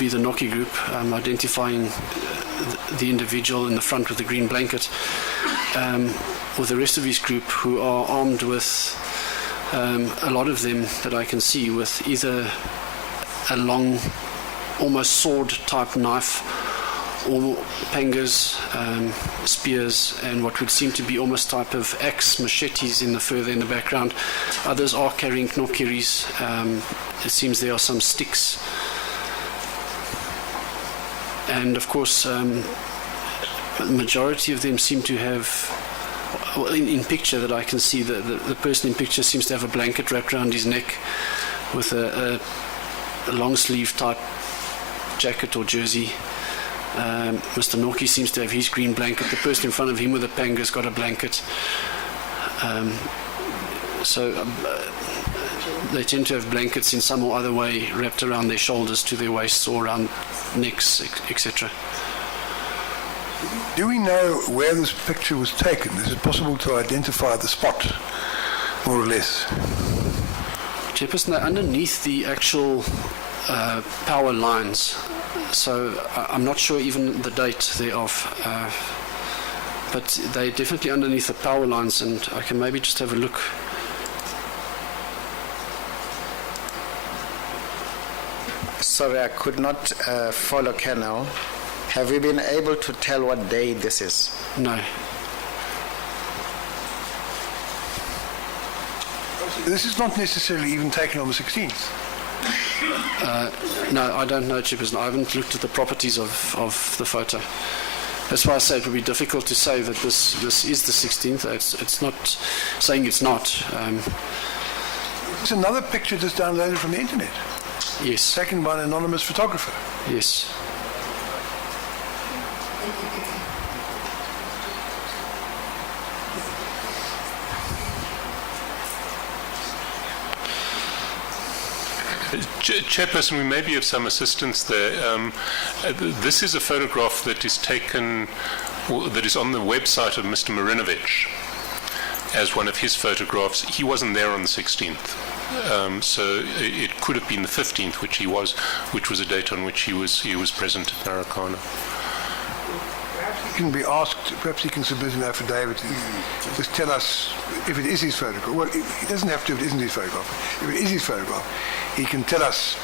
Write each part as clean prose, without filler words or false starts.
be the Noki group, identifying the individual in the front with the green blanket, with the rest of his group who are armed with, a lot of them that I can see, with either a long, almost sword-type knife, or pangas, spears, and what would seem to be almost type of axe, machetes further in the background. Others are carrying knokiris. It seems there are some sticks. And of course, the majority of them seem to have, well, in picture that I can see, the person in picture seems to have a blanket wrapped around his neck with a long sleeve type jacket or jersey. Mr. Noki seems to have his green blanket. The person in front of him with the panga's got a blanket. They tend to have blankets in some or other way wrapped around their shoulders to their waists or around necks, etc. Do we know where this picture was taken? Is it possible to identify the spot, more or less? Chairperson, they're underneath the actual power lines, so I'm not sure even the date thereof, but they're definitely underneath the power lines, and I can maybe just have a look. Sorry, I could not follow, Colonel. Have you been able to tell what day this is? No. This is not necessarily even taken on the 16th. No, I don't know, Chairperson. I haven't looked at the properties of the photo. That's why I say it would be difficult to say that this is the 16th. It's not saying it's not. It's another picture just downloaded from the internet. Yes. Taken by an anonymous photographer. Yes. Chairperson, we may be of some assistance there. This is a photograph that is taken, that is on the website of Mr. Marinovich as one of his photographs. He wasn't there on the 16th, so it could have been the 15th, which was a date on which he was present at Maracana. Perhaps he can be asked, perhaps he can submit an affidavit, just tell us if it is his photograph. Well, he doesn't have to if it isn't his photograph. If it is his photograph, he can tell us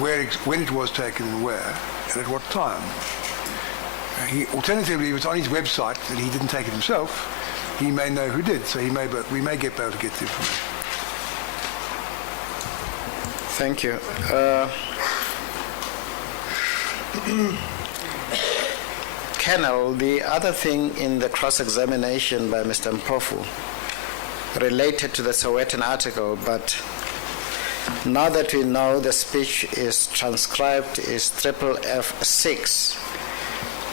when it was taken and where, and at what time. Alternatively, if it's on his website that he didn't take it himself, he may know who did, so we may be able to get the information. Thank you. Colonel, the other thing in the cross-examination by Mr. Mpofu related to the Sowetan article, but now that we know the speech is transcribed is FFF6,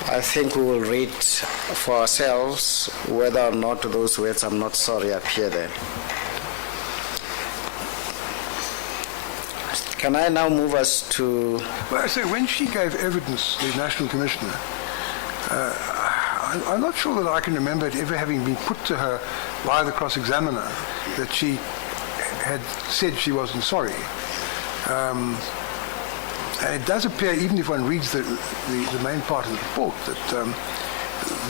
I think we will read for ourselves whether or not those words "I'm not sorry" appear there. Can I now move us to... Well, so when she gave evidence, the National Commissioner, I'm not sure that I can remember it ever having been put to her by the cross-examiner that she had said she wasn't sorry. And it does appear, even if one reads the main part of the report, that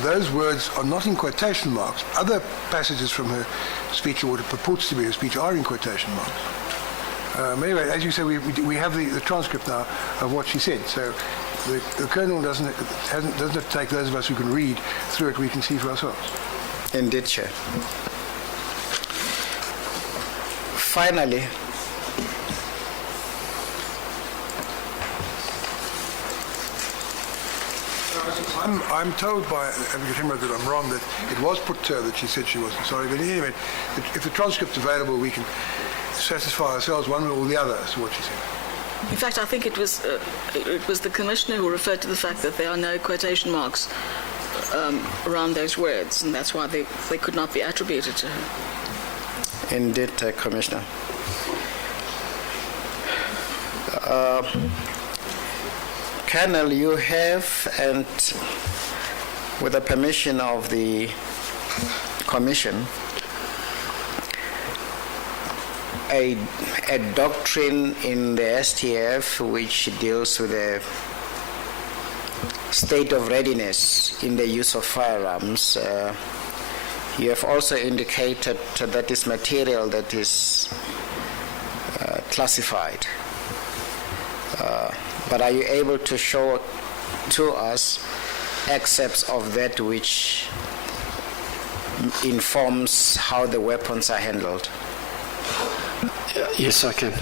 those words are not in quotation marks. Other passages from her speech, or what it purports to be her speech, are in quotation marks. Anyway, as you say, we have the transcript now of what she said. So the Colonel doesn't have to take those of us who can read through it. We can see for ourselves. Indeed, Chair. Finally, I'm told by Advocate Himmer that I'm wrong, that it was put to her that she said she wasn't sorry. But anyway, if the transcript's available, we can satisfy ourselves one way or the other as to what she said. In fact, I think it was the Commissioner who referred to the fact that there are no quotation marks around those words, and that's why they could not be attributed to her. Indeed, Commissioner. Colonel, you have, and with the permission of the Commission, a doctrine in the STF which deals with the state of readiness in the use of firearms. You have also indicated that is material that is classified. But are you able to show to us excerpts of that which informs how the weapons are handled? Yes, I can.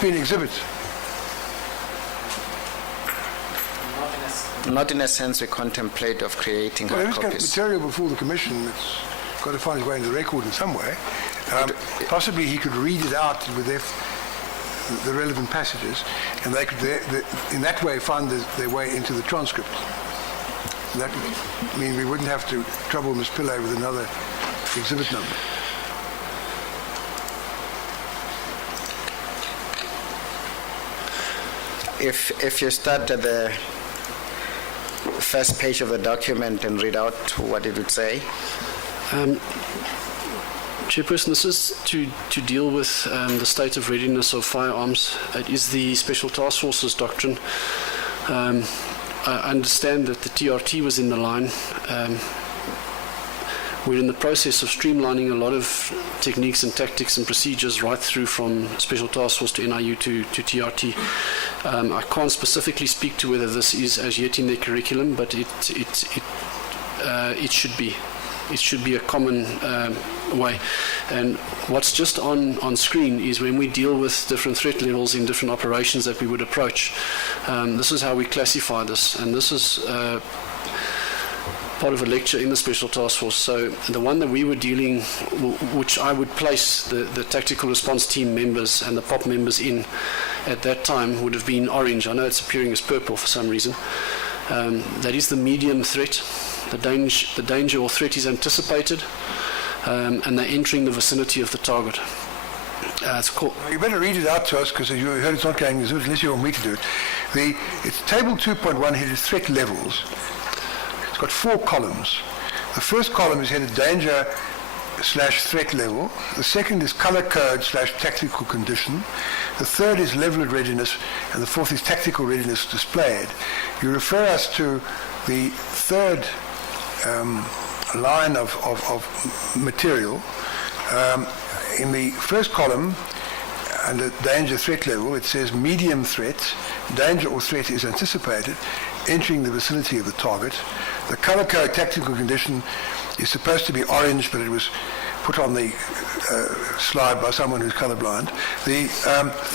Been exhibits. Not in a sense we contemplate of creating Well, hard if it's got copies. material before the commission, it's got to find its way into the record in some way. Possibly he could read it out with the relevant passages, and they could, in that way, find their way into the transcript. And that would mean we wouldn't have to trouble Ms. Pillay with another exhibit number. If you start at the first page of the document and read out what it would say. Chairperson, this is to deal with the state of readiness of firearms. It is the Special Task Force's doctrine. I understand that the TRT was in the line. We're in the process of streamlining a lot of techniques and tactics and procedures right through from Special Task Force to NIU to TRT. I can't specifically speak to whether this is as yet in their curriculum, but it should be. It should be a common way. And what's just on screen is when we deal with different threat levels in different operations that we would approach. This is how we classify this, and this is part of a lecture in the Special Task Force. So the one that we were dealing, which I would place the Tactical Response Team members and the POP members in at that time, would have been orange. I know it's appearing as purple for some reason. That is the medium threat. The danger or threat is anticipated, and they're entering the vicinity of the target. It's called. You better read it out to us, because you heard it's not going unless you want me to do it. It's table 2.1 headed threat levels. It's got 4 columns. The first column is headed danger / threat level. The second is color code / tactical condition. The third is level of readiness, and the fourth is tactical readiness displayed. You refer us to the third line of material. In the first column, under danger threat level, it says medium threat. Danger or threat is anticipated, entering the vicinity of the target. The color code tactical condition is supposed to be orange, but it was put on the slide by someone who's colorblind. The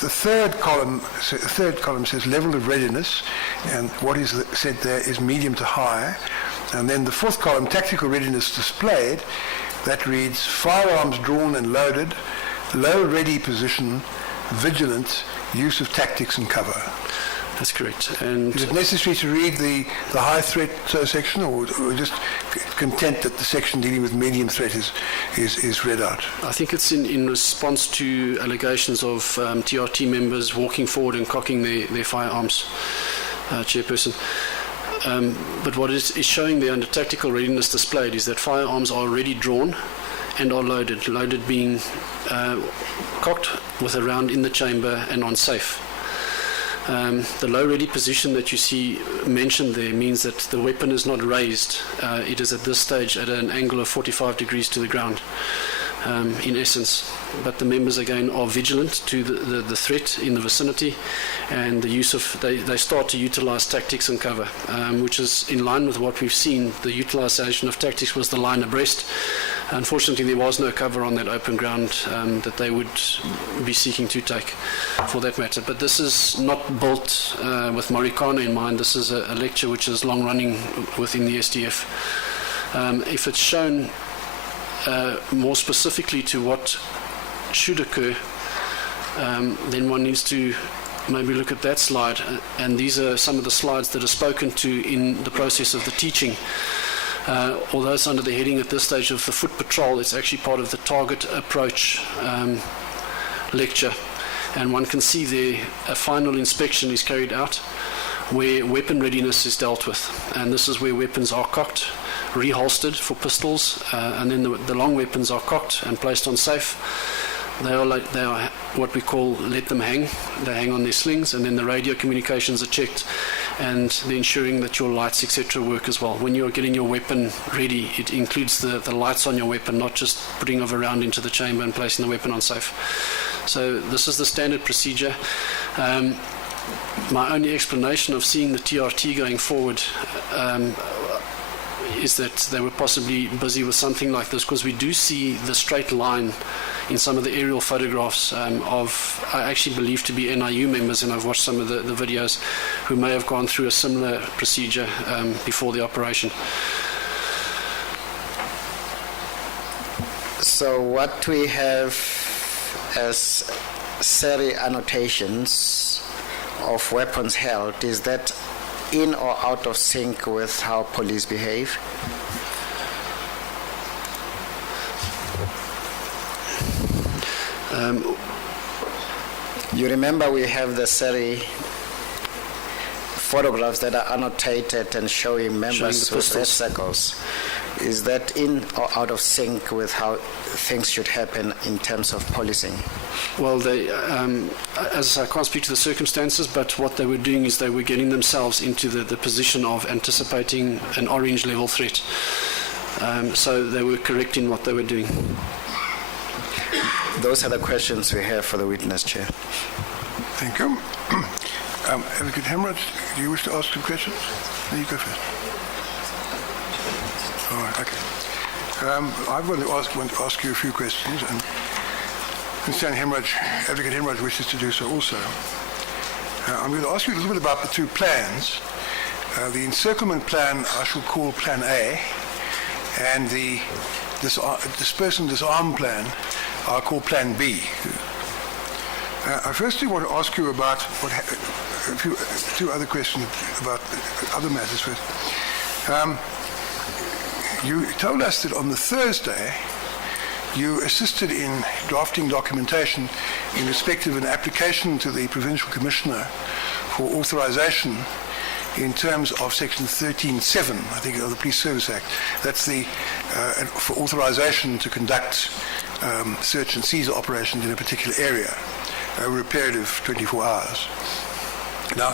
third column says level of readiness, and what is said there is medium to high. And then the fourth column, tactical readiness displayed, that reads firearms drawn and loaded, low ready position, vigilant, use of tactics and cover. That's correct. And is it necessary to read the high threat section, or just content that the section dealing with medium threat is read out? I think it's in response to allegations of TRT members walking forward and cocking their firearms, Chairperson. But what is showing there under tactical readiness displayed is that firearms are already drawn and are loaded. Loaded being cocked with a round in the chamber and on safe. The low ready position that you see mentioned there means that the weapon is not raised. It is at this stage at an angle of 45 degrees to the ground, in essence. But the members again are vigilant to the threat in the vicinity, and the use of they start to utilize tactics and cover, which is in line with what we've seen. The utilization of tactics was the line abreast. Unfortunately, there was no cover on that open ground that they would be seeking to take, for that matter. But this is not built with Marikana in mind. This is a lecture which is long running within the SDF. If it's shown more specifically to what should occur, then one needs to maybe look at that slide. And these are some of the slides that are spoken to in the process of the teaching. Although it's under the heading at this stage of the foot patrol, it's actually part of the target approach lecture. And one can see there a final inspection is carried out where weapon readiness is dealt with. And this is where weapons are cocked, reholstered for pistols, and then the long weapons are cocked and placed on safe. They are what we call let them hang. They hang on their slings, and then the radio communications are checked, and they're ensuring that your lights, etc., work as well. When you're getting your weapon ready, it includes the lights on your weapon, not just putting of a round into the chamber and placing the weapon on safe. So this is the standard procedure. My only explanation of seeing the TRT going forward is that they were possibly busy with something like this, because we do see the straight line in some of the aerial photographs of, I actually believe to be NIU members, and I've watched some of the videos, who may have gone through a similar procedure before the operation. So what we have as SARI annotations of weapons held, is that in or out of sync with how police behave? You remember we have the SARI photographs that are annotated and showing members with red circles. Is that in or out of sync with how things should happen in terms of policing? Well, they, as I can't speak to the circumstances, but what they were doing is they were getting themselves into the position of anticipating an orange level threat. So they were correct in what they were doing. Those are the questions we have for the witness, Chair. Thank you. Advocate Hemraj, do you wish to ask some questions? No, you go first. All right, okay. I want to ask you a few questions, and Advocate Hemraj wishes to do so also. I'm going to ask you a little bit about the two plans. The encirclement plan I shall call Plan A, and the disperse and disarm plan I'll call Plan B. I firstly want to ask you about two other questions about other matters first. You told us that on the Thursday you assisted in drafting documentation in respect of an application to the Provincial Commissioner for authorization in terms of Section 13(7), I think, of the Police Service Act. That's for authorization to conduct search and seize operations in a particular area over a period of 24 hours. Now,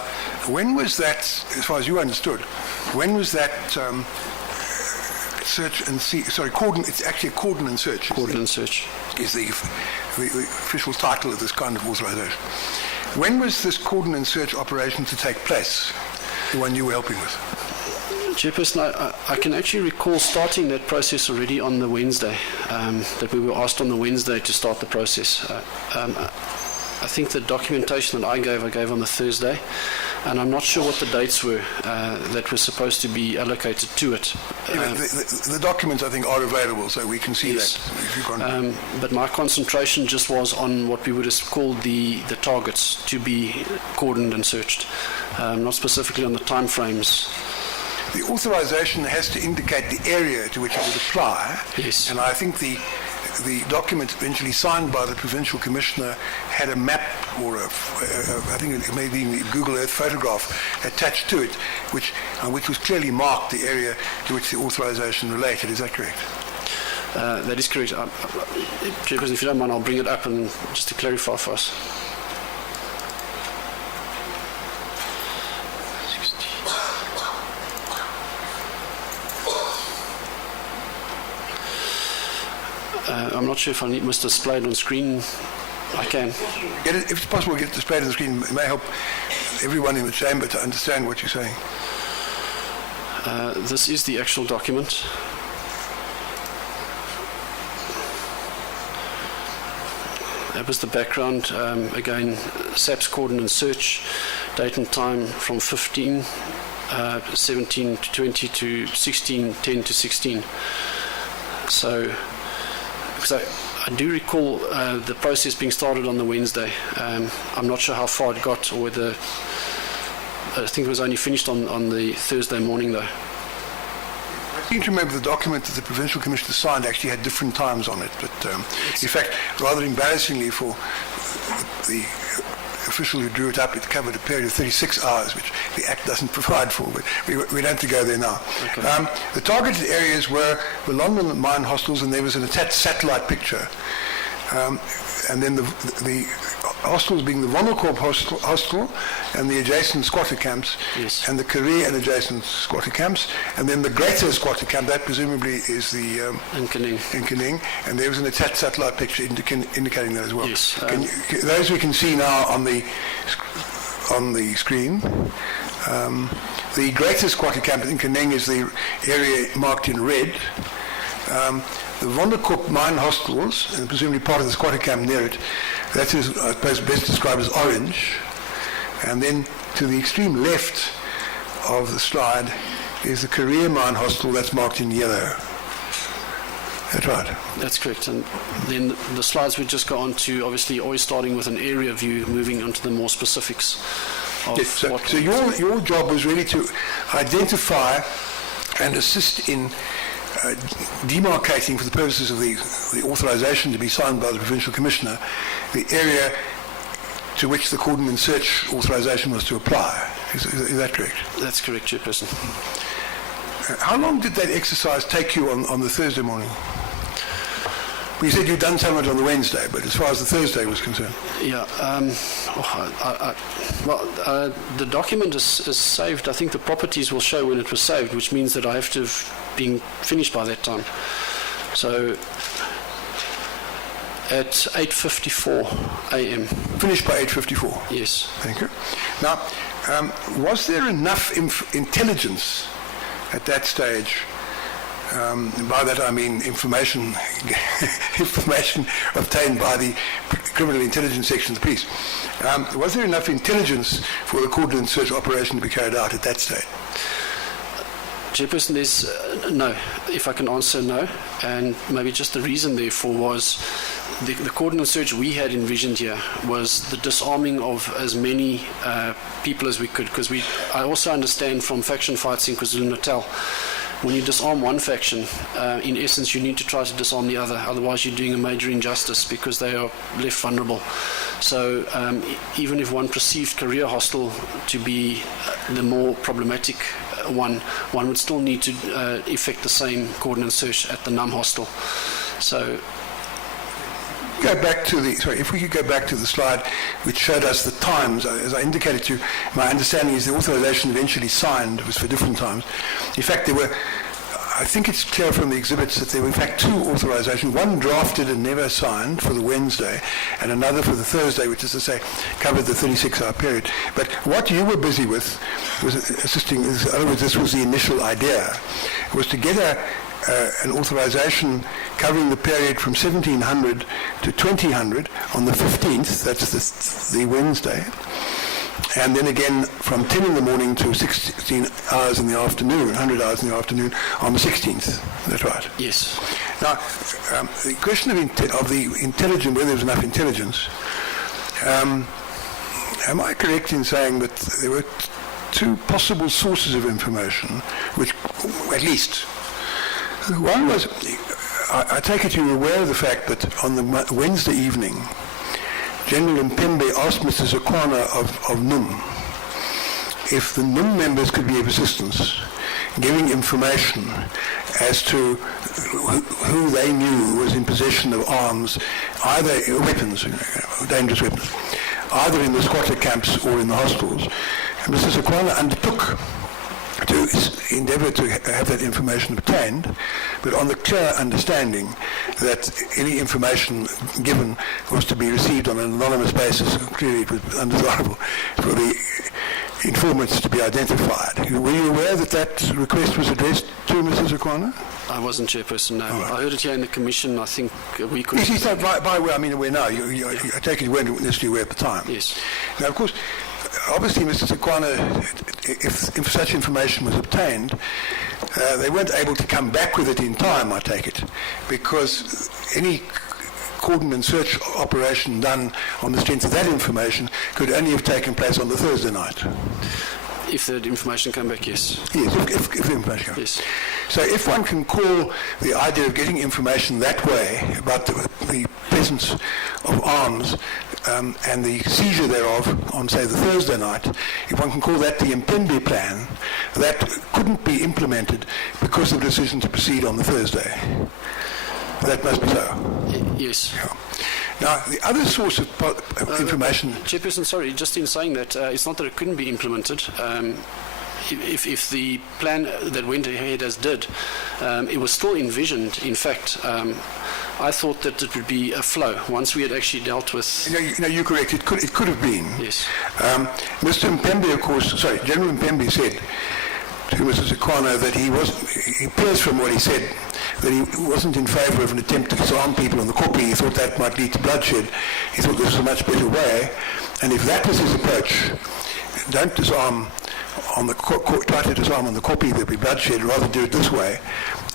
when was that, as far as you understood, when was that search and seize, it's actually a cordon and search. Cordon and search is the official title of this kind of authorization. When was this cordon and search operation to take place, the one you were helping with? Chairperson, I can actually recall starting that process already on the Wednesday, that we were asked on the Wednesday to start the process. I think the documentation that I gave on the Thursday, and I'm not sure what the dates were that were supposed to be allocated to it. The documents, I think, are available, so we can see yes. that. If you can. But my concentration just was on what we would have called the targets to be cordoned and searched, not specifically on the time frames. The authorization has to indicate the area to which it would apply. Yes. And I think the document eventually signed by the Provincial Commissioner had a map or I think it may be a Google Earth photograph attached to it, which was clearly marked the area to which the authorization related. Is that correct? That is correct. Chairperson, if you don't mind, I'll bring it up and just to clarify for us. I'm not sure if I must display it on screen. I can. If it's possible to get it displayed on the screen, it may help everyone in the chamber to understand what you're saying. This is the actual document. That was the background. Again, SAP's cordon and search, date and time from 17 to 20 to 16, 10 to 16. So I do recall the process being started on the Wednesday. I'm not sure how far it got, or whether I think it was only finished on the Thursday morning, though. I seem to remember the document that the Provincial Commissioner signed actually had different times on it, but in fact, rather embarrassingly for the official who drew it up, it covered a period of 36 hours, which the Act doesn't provide for, but we don't have to go there now. Okay. The targeted areas were the London mine hostels, and there was an attached satellite picture. And then the hostels being the Vondelkorp hostel and the adjacent squatter camps, Yes. and the Korea and adjacent squatter camps, and then the greater squatter camp, that presumably is the In Canning. in Canning, and there was an attached satellite picture indicating that as well. Yes, Those we can see now on the screen. The greater squatter camp in Canning is the area marked in red. The Vondelkorp mine hostels, and presumably part of the squatter camp near it, that is, I suppose, best described as orange. And then to the extreme left of the slide is the Korea mine hostel, that's marked in yellow. That's right. That's correct. And then the slides we just got on to, obviously always starting with an area view, moving on to the more specifics of Yes, so what... your job was really to identify and assist in demarcating, for the purposes of the authorization to be signed by the Provincial Commissioner, the area to which the cordon and search authorization was to apply. Is that correct? That's correct, Chairperson. How long did that exercise take you on the Thursday morning? Well, you said you'd done some of it on the Wednesday, but as far as the Thursday was concerned. Yeah. The document is saved. I think the properties will show when it was saved, which means that I have to have been finished by that time. So at 8:54 a.m. Finished by 8:54? Yes. Thank you. Now, was there enough intelligence at that stage? By that I mean information obtained by the criminal intelligence section of the police. Was there enough intelligence for the cordon and search operation to be carried out at that stage? Chairperson, there's no. If I can answer, no. And maybe just the reason therefore was the cordon and search we had envisioned here was the disarming of as many people as we could, because I also understand from faction fights in KwaZulu-Natal, when you disarm one faction, in essence you need to try to disarm the other, otherwise you're doing a major injustice because they are left vulnerable. So even if one perceived Korea hostel to be the more problematic one would still need to effect the same cordon and search at the Nam hostel. So if we could go back to the slide which showed us the times, as I indicated to you, my understanding is the authorization eventually signed was for different times. In fact, I think it's clear from the exhibits that there were in fact two authorizations, one drafted and never signed for the Wednesday, and another for the Thursday, which is to say covered the 36-hour period. But what you were busy with was assisting, in other words, this was the initial idea, was to get an authorization covering the period from 1700 to 2000 on the 15th, that's the Wednesday, and then again from 10 in the morning to 16 hours in the afternoon, 100 hours in the afternoon on the 16th. That's right. yes. Now, the question of the intelligence, whether there was enough intelligence, am I correct in saying that there were two possible sources of information, which, at least, one was, I take it you were aware of the fact that on the Wednesday evening, General Mpembe asked Mr. Zakwana of NUM if the NUM members could be of assistance, giving information as to who they knew was in possession of arms, either weapons, dangerous weapons, either in the squatter camps or in the hostels. And Mr. Zakwana undertook to endeavour to have that information obtained, but on the clear understanding that any information given was to be received on an anonymous basis. Clearly it was undesirable for the informants to be identified. Were you aware that that request was addressed to Mr. Zakwana? I wasn't Chairperson, no. Right. I heard it here in the Commission, I think a week or Yes, so. he said, by I mean aware now. I take it you weren't necessarily aware at the time. Yes. Now, of course, obviously, Mr. Zakwana, if such information was obtained, they weren't able to come back with it in time, I take it, because any cordon and search operation done on the strength of that information could only have taken place on the Thursday night. If that information came back, yes. Yes, if the information comes. Yes. So if one can call the idea of getting information that way about the presence of arms and the seizure thereof on, say, the Thursday night, if one can call that the Mpembe plan, that couldn't be implemented because of the decision to proceed on the Thursday. That must be so. Yes. Yeah. Now, the other source of information... Chairperson, sorry, just in saying that, it's not that it couldn't be implemented. If the plan that went ahead as did, it was still envisioned. In fact, I thought that it would be a flow once we had actually dealt with... No, you're correct. It could have been. Yes. Mr. Mpembe, of course, General Mpembe said to Mr. Sequano that it appears from what he said that he wasn't in favour of an attempt to disarm people on the Kopi. He thought that might lead to bloodshed. He thought this was a much better way. And if that was his approach, don't disarm on the try to disarm on the Kopi, there'll be bloodshed, rather do it this way.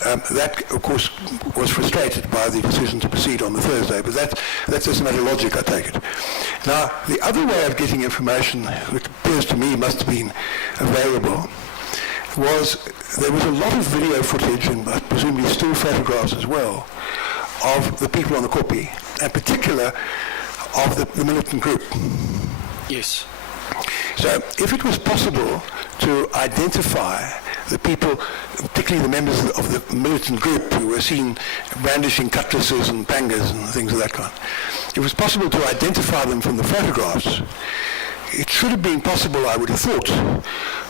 That, of course, was frustrated by the decision to proceed on the Thursday, but that's just a matter of logic, I take it. Now, the other way of getting information, which appears to me must have been available, was there was a lot of video footage and presumably still photographs as well of the people on the Kopi, in particular of the militant group. Yes. So if it was possible to identify the people, particularly the members of the militant group who were seen brandishing cutlasses and pangas and things of that kind, if it was possible to identify them from the photographs, it should have been possible, I would have thought,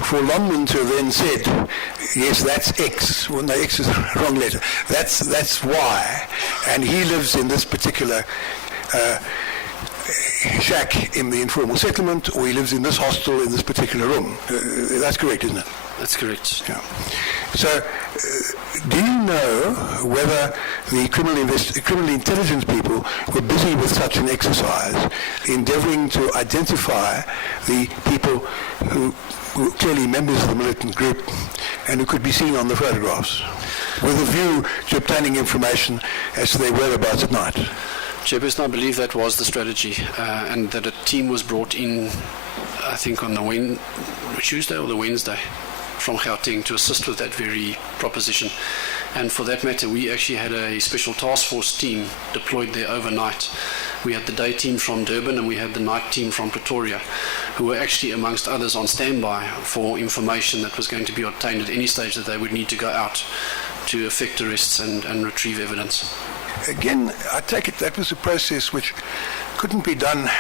for Longman to have then said, yes, that's X. Well, no, X is the wrong letter. That's Y. And he lives in this particular shack in the informal settlement, or he lives in this hostel in this particular room. That's correct, isn't it? That's correct. Yeah. So, do you know whether the criminal intelligence people were busy with such an exercise, endeavouring to identify the people who were clearly members of the militant group and who could be seen on the photographs, with a view to obtaining information as to their whereabouts at night? Chairperson, I believe that was the strategy, and that a team was brought in, I think, on the Tuesday or the Wednesday, from Gauteng to assist with that very proposition. And for that matter, we actually had a special task force team deployed there overnight. We had the day team from Durban and we had the night team from Pretoria, who were actually, amongst others, on standby for information that was going to be obtained at any stage that they would need to go out to effect arrests and retrieve evidence. Again, I take it that was a process which couldn't be done,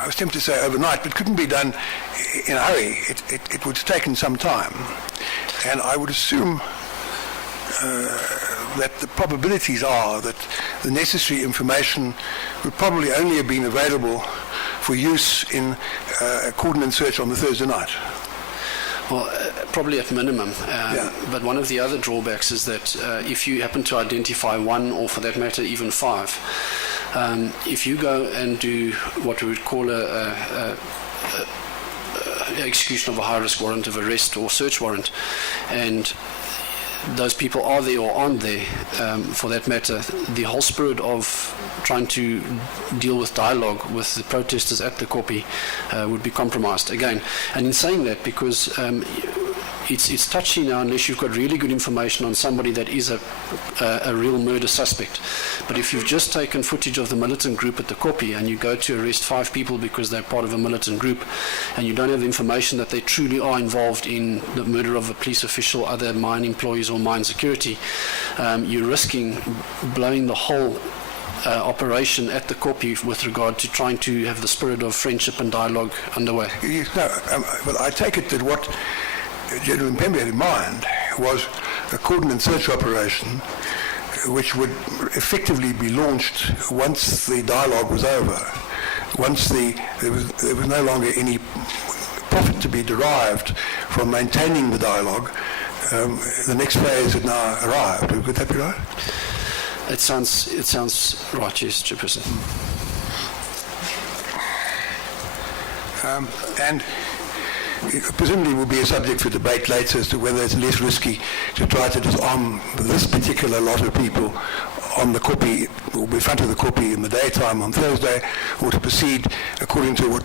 I was tempted to say overnight, but couldn't be done in a hurry. It would have taken some time. And I would assume that the probabilities are that the necessary information would probably only have been available for use in a coordinated search on the Thursday night. Well, probably at minimum. Yeah. But one of the other drawbacks is that if you happen to identify one, or for that matter even five, if you go and do what we would call a execution of a high-risk warrant of arrest or search warrant, and those people are there or aren't there, for that matter, the whole spirit of trying to deal with dialogue with the protesters at the Kopi would be compromised again. And in saying that, because it's touchy now unless you've got really good information on somebody that is a real murder suspect. But if you've just taken footage of the militant group at the Kopi and you go to arrest 5 people because they're part of a militant group, and you don't have the information that they truly are involved in the murder of a police official, other mine employees or mine security, you're risking blowing the whole operation at the Kopi with regard to trying to have the spirit of friendship and dialogue underway. Yes, no, well, I take it that what General Mpembe had in mind was a coordinated search operation which would effectively be launched once the dialogue was over, once there was no longer any profit to be derived from maintaining the dialogue. The next phase had now arrived. Would that be right? It sounds right, yes, Chairperson. And presumably will be a subject for debate later as to whether it's less risky to try to disarm this particular lot of people on the Kopi, or in front of the Kopi in the daytime on Thursday, or to proceed according to what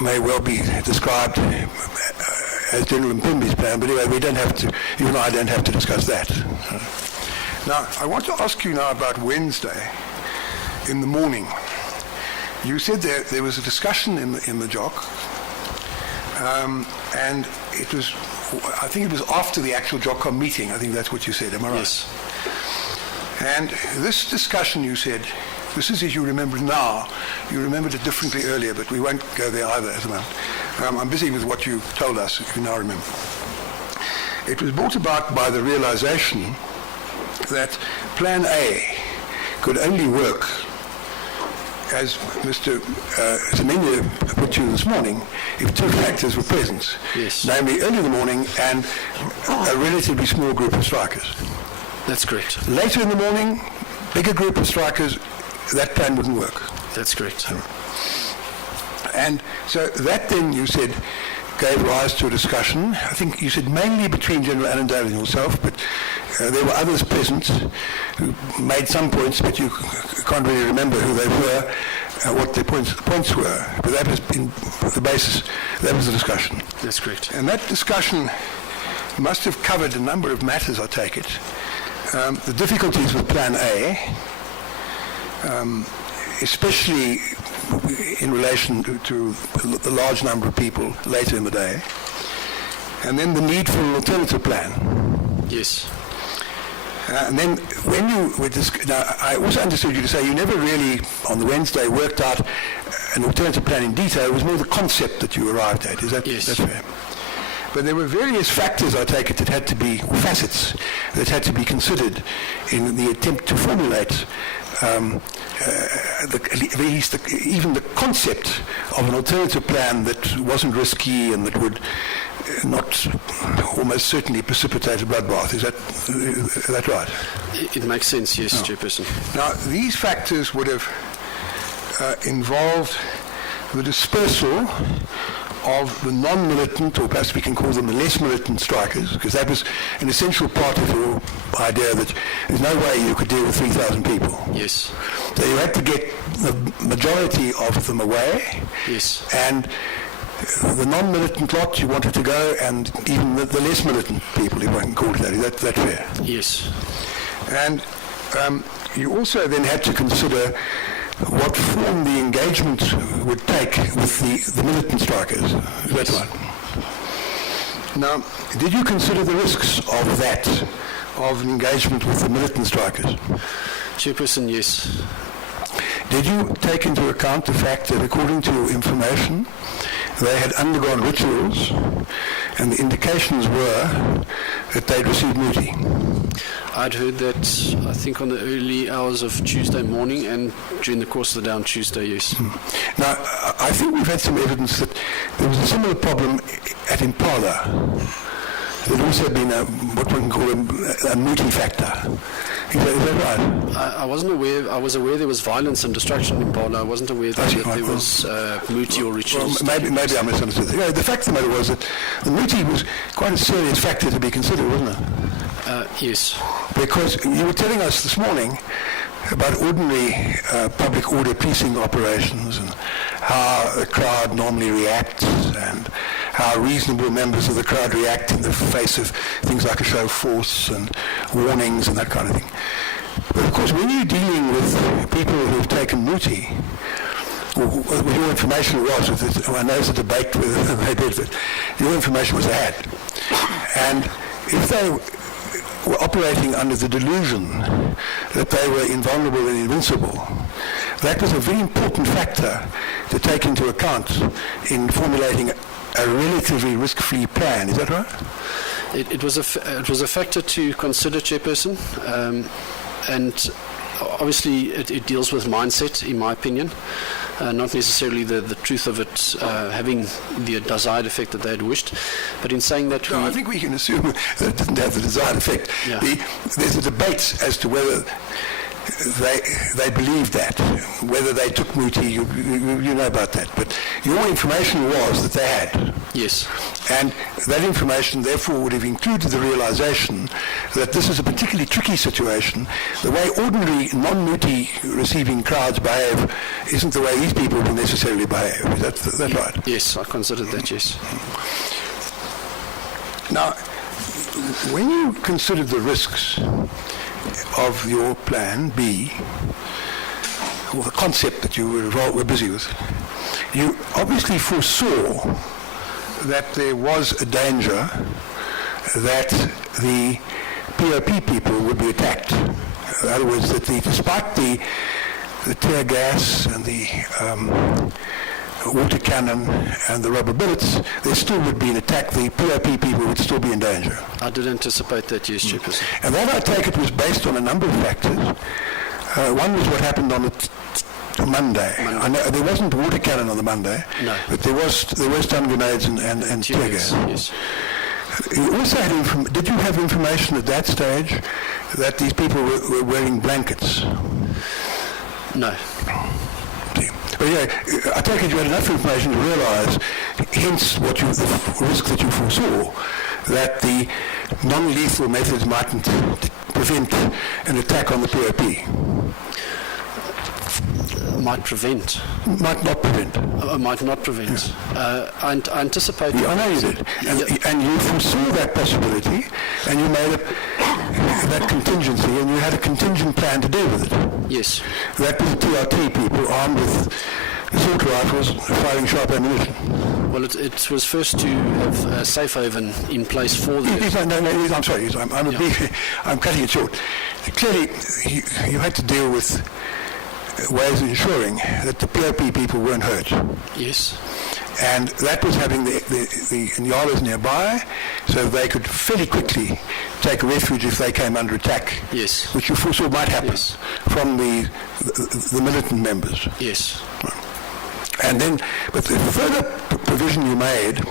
may well be described as General Mpimbi's plan, but anyway, we don't have to, you and I don't have to discuss that. Now, I want to ask you now about Wednesday in the morning. You said there was a discussion in the JOC, and it was, I think it was after the actual JOCCOM meeting. I think that's what you said, am I right? Yes. And this discussion, you said, this is as you remember it now. You remembered it differently earlier, but we won't go there either at the moment. I'm busy with what you told us, if you now remember. It was brought about by the realization that Plan A could only work, as Mr. Semenya put to you this morning, if two factors were present, Yes. namely early in the morning and a relatively small group of strikers. That's correct. Later in the morning, bigger group of strikers, that plan wouldn't work. That's correct. And so that then, you said, gave rise to a discussion. I think you said mainly between General Annandale and yourself, but there were others present who made some points, but you can't really remember who they were, what their points were. But that was in the basis, that was the discussion. That's correct. And that discussion must have covered a number of matters, I take it. The difficulties with Plan A, especially in relation to the large number of people later in the day, and then the need for an alternative plan. Yes. And then when you were now, I also understood you to say you never really, on the Wednesday, worked out an alternative plan in detail. It was more the concept that you arrived at. Is that Yes. that's fair? But there were various factors, I take it, that had to be, or facets, that had to be considered in the attempt to formulate at least even the concept of an alternative plan that wasn't risky and that would not almost certainly precipitate a bloodbath. Is that right? It makes sense, yes, Chairperson. Now, these factors would have involved the dispersal of the non-militant, or perhaps we can call them the less militant strikers, because that was an essential part of your idea that there's no way you could deal with 3,000 people. Yes. So you had to get the majority of them away, Yes. and the non-militant lot you wanted to go, and even the less militant people, if I can call it that. Is that fair? Yes. And you also then had to consider what form the engagement would take with the militant strikers. Is that right? Now, did you consider the risks of that, of an engagement with the militant strikers? Chairperson, yes. Did you take into account the fact that, according to your information, they had undergone rituals and the indications were that they'd received muti? I'd heard that, I think, on the early hours of Tuesday morning and during the course of the day on Tuesday, yes. Now, I think we've had some evidence that there was a similar problem at Impala. There'd also been what one can call a muti factor. Is that right? I wasn't aware. I was aware there was violence and destruction in Impala. I wasn't aware that there was muti or rituals. Well, maybe I misunderstood. You know, the fact of the matter was that the muti was quite a serious factor to be considered, wasn't it? Yes. Because you were telling us this morning about ordinary public order policing operations and how the crowd normally reacts and how reasonable members of the crowd react in the face of things like a show of force and warnings and that kind of thing. But of course, when you're dealing with people who have taken muti, what your information was, I know it's a debate whether they did, but your information was they had. And if they were operating under the delusion that they were invulnerable and invincible, that was a very important factor to take into account in formulating a relatively risk-free plan. Is that right? It was a factor to consider, Chairperson, and obviously it deals with mindset, in my opinion. Not necessarily the truth of it having the desired effect that they had wished, but in saying that I think we can assume that it didn't have the desired effect. Yeah. There's a debate as to whether they believed that. Whether they took Muti, you know about that. But your information was that they had. Yes. And that information, therefore, would have included the realization that this is a particularly tricky situation. The way ordinary non-Muti receiving crowds behave isn't the way these people will necessarily behave. Is that right? Yes, I considered that, yes. Now, when you considered the risks of your plan B, or the concept that you were busy with, you obviously foresaw that there was a danger that the POP people would be attacked. In other words, that despite the tear gas and the water cannon and the rubber bullets, there still would be an attack. The POP people would still be in danger. I did anticipate that, yes, Chairperson. And that, I take it, was based on a number of factors. One was what happened on the Monday. I know there wasn't a water cannon on the Monday, no, but there was stun grenades and tear gas. Yes. You also had did you have information at that stage that these people were wearing blankets? No. But yeah, I take it you had enough information to realise, hence the risk that you foresaw, that the non-lethal methods mightn't prevent an attack on the POP. Might prevent. Might not prevent. Might not prevent. Yeah. I anticipated. Yeah, I know you did. And you foresaw that possibility, and you made that contingency, and you had a contingent plan to deal with it. Yes. That was the TRT people armed with assault rifles firing sharp ammunition. Well, it was first to have a safe haven in place for the... No, I'm sorry. I'm cutting it short. Clearly, you had to deal with ways of ensuring that the POP people weren't hurt. Yes. And that was having the Nyalas nearby, so they could fairly quickly take refuge if they came under attack. Yes. Which you foresaw might happen, yes, from the militant members. Yes. And then, but the further provision you made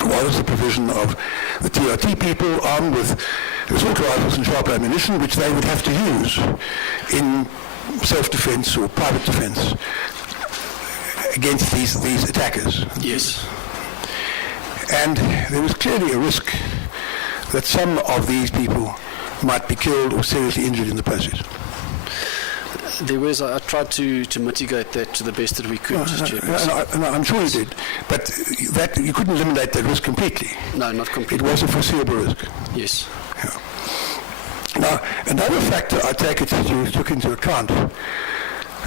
was the provision of the TRT people armed with assault rifles and sharp ammunition, which they would have to use in self-defense or private defense against these attackers. Yes. And there was clearly a risk that some of these people might be killed or seriously injured in the process. There was. I tried to mitigate that to the best that we could. I'm sure you did, but that you couldn't eliminate that risk completely. No, not completely. It was a foreseeable risk. Yes. Yeah. Now, another factor I take it that you took into account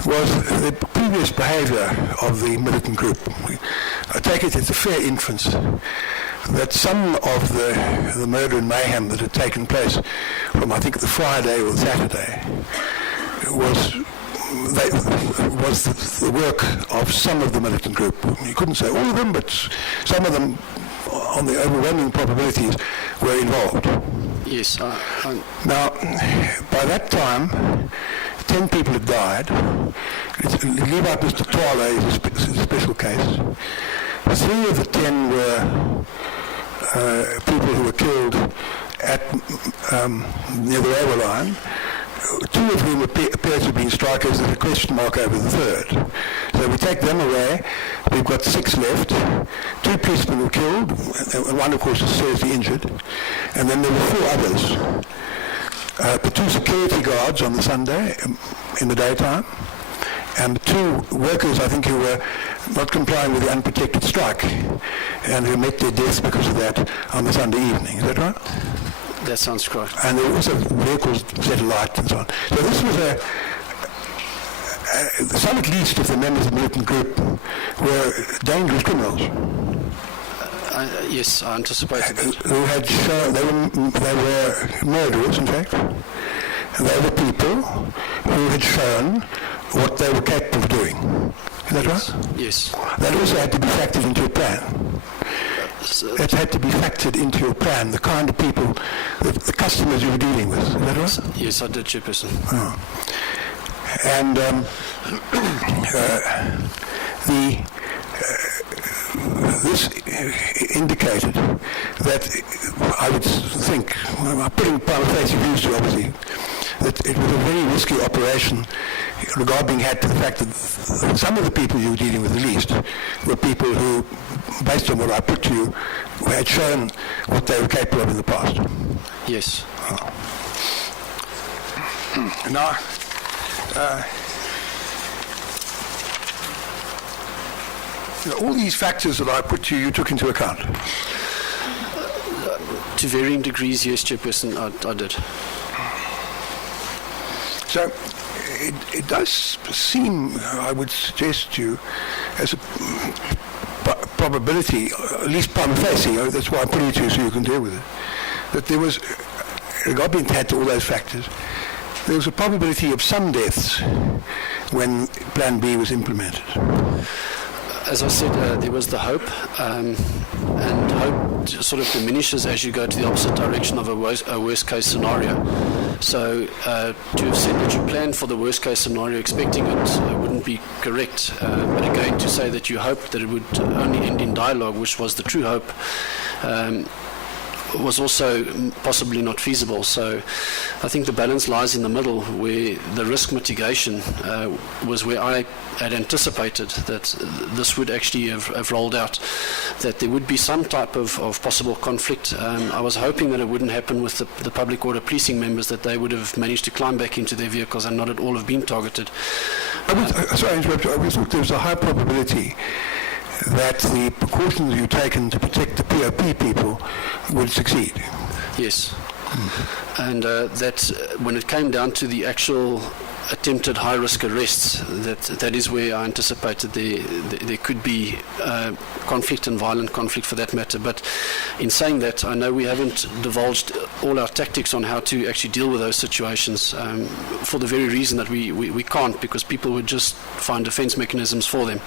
was the previous behaviour of the militant group. I take it it's a fair inference that some of the murder and mayhem that had taken place from, I think, the Friday or the Saturday was the work of some of the militant group. You couldn't say all of them, but some of them, on the overwhelming probabilities, were involved. Yes. Now, by that time, 10 people had died. Leave out Mr. Twala is a special case. 3 of the 10 were people who were killed at near the railway line. 2 of whom appear to have been strikers. There's a question mark over the 3rd. So we take them away. We've got 6 left. 2 policemen were killed, and 1, of course, is seriously injured. And then there were 4 others. The 2 security guards on the Sunday in the daytime, and the 2 workers, I think, who were not complying with the unprotected strike and who met their deaths because of that on the Sunday evening. Is that right? That sounds correct. And there were also vehicles set alight and so on. So this was some at least of the members of the militant group were dangerous criminals. Yes, I anticipated that. Who had shown, they were murderers, in fact. And they were people who had shown what they were capable of doing. Is that right? Yes. That also had to be factored into your plan. It had to be factored into your plan, the kind of people, the customers you were dealing with. Is that right? Yes, I did, Chairperson. Oh. And this indicated that I would think, I'm putting prima facie views to obviously that it was a very risky operation, regard being had to the fact that some of the people you were dealing with, at least, were people who, based on what I put to you, had shown what they were capable of in the past. Yes. Now, all these factors that I put to you, you took into account. To varying degrees, yes, Chairperson, I did. So it does seem, I would suggest to you, as a probability, at least prima facie, that's why I'm putting it to you so you can deal with it, that there was, regard being had to all those factors, there was a probability of some deaths when Plan B was implemented. As I said, there was the hope, and hope sort of diminishes as you go to the opposite direction of a worst-case scenario. So to have said that you planned for the worst-case scenario expecting it wouldn't be correct. But again, to say that you hoped that it would only end in dialogue, which was the true hope, was also possibly not feasible. So I think the balance lies in the middle, where the risk mitigation was where I had anticipated that this would actually have rolled out, that there would be some type of possible conflict. I was hoping that it wouldn't happen with the public order policing members, that they would have managed to climb back into their vehicles and not at all have been targeted. Sorry, I interrupt you. I thought there was a high probability that the precautions you've taken to protect the POP people would succeed. Yes. And that when it came down to the actual attempted high-risk arrests, that is where I anticipated there could be conflict and violent conflict for that matter. But in saying that, I know we haven't divulged all our tactics on how to actually deal with those situations for the very reason that we can't, because people would just find defense mechanisms for them.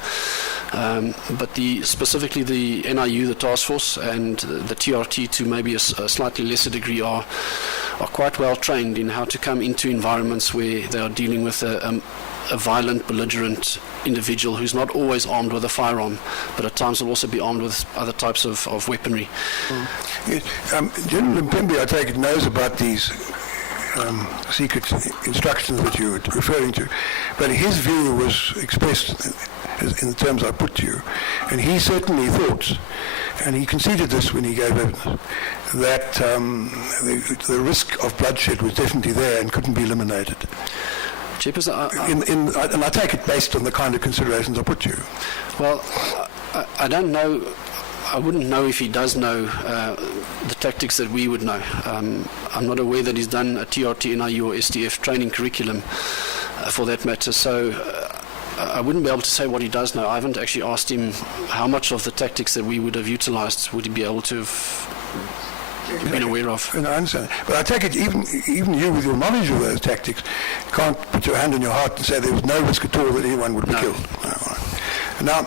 But specifically the NIU, the task force, and the TRT to maybe a slightly lesser degree are quite well trained in how to come into environments where they are dealing with a violent, belligerent individual who's not always armed with a firearm, but at times will also be armed with other types of weaponry. Yes. General Mpembe, I take it, knows about these secret instructions that you were referring to, but his view was expressed in the terms I put to you, and he certainly thought, and he conceded this when he gave evidence, that the risk of bloodshed was definitely there and couldn't be eliminated. Chairperson, and I take it based on the kind of considerations I put to you. well, I don't know. I wouldn't know if he does know the tactics that we would know. I'm not aware that he's done a TRT, NIU or STF training curriculum for that matter. So I wouldn't be able to say what he does know. I haven't actually asked him how much of the tactics that we would have utilized would he be able to have been aware of. And I understand. But I take it even you, with your knowledge of those tactics, can't put your hand on your heart and say there was no risk at all that anyone would be killed. No. Now,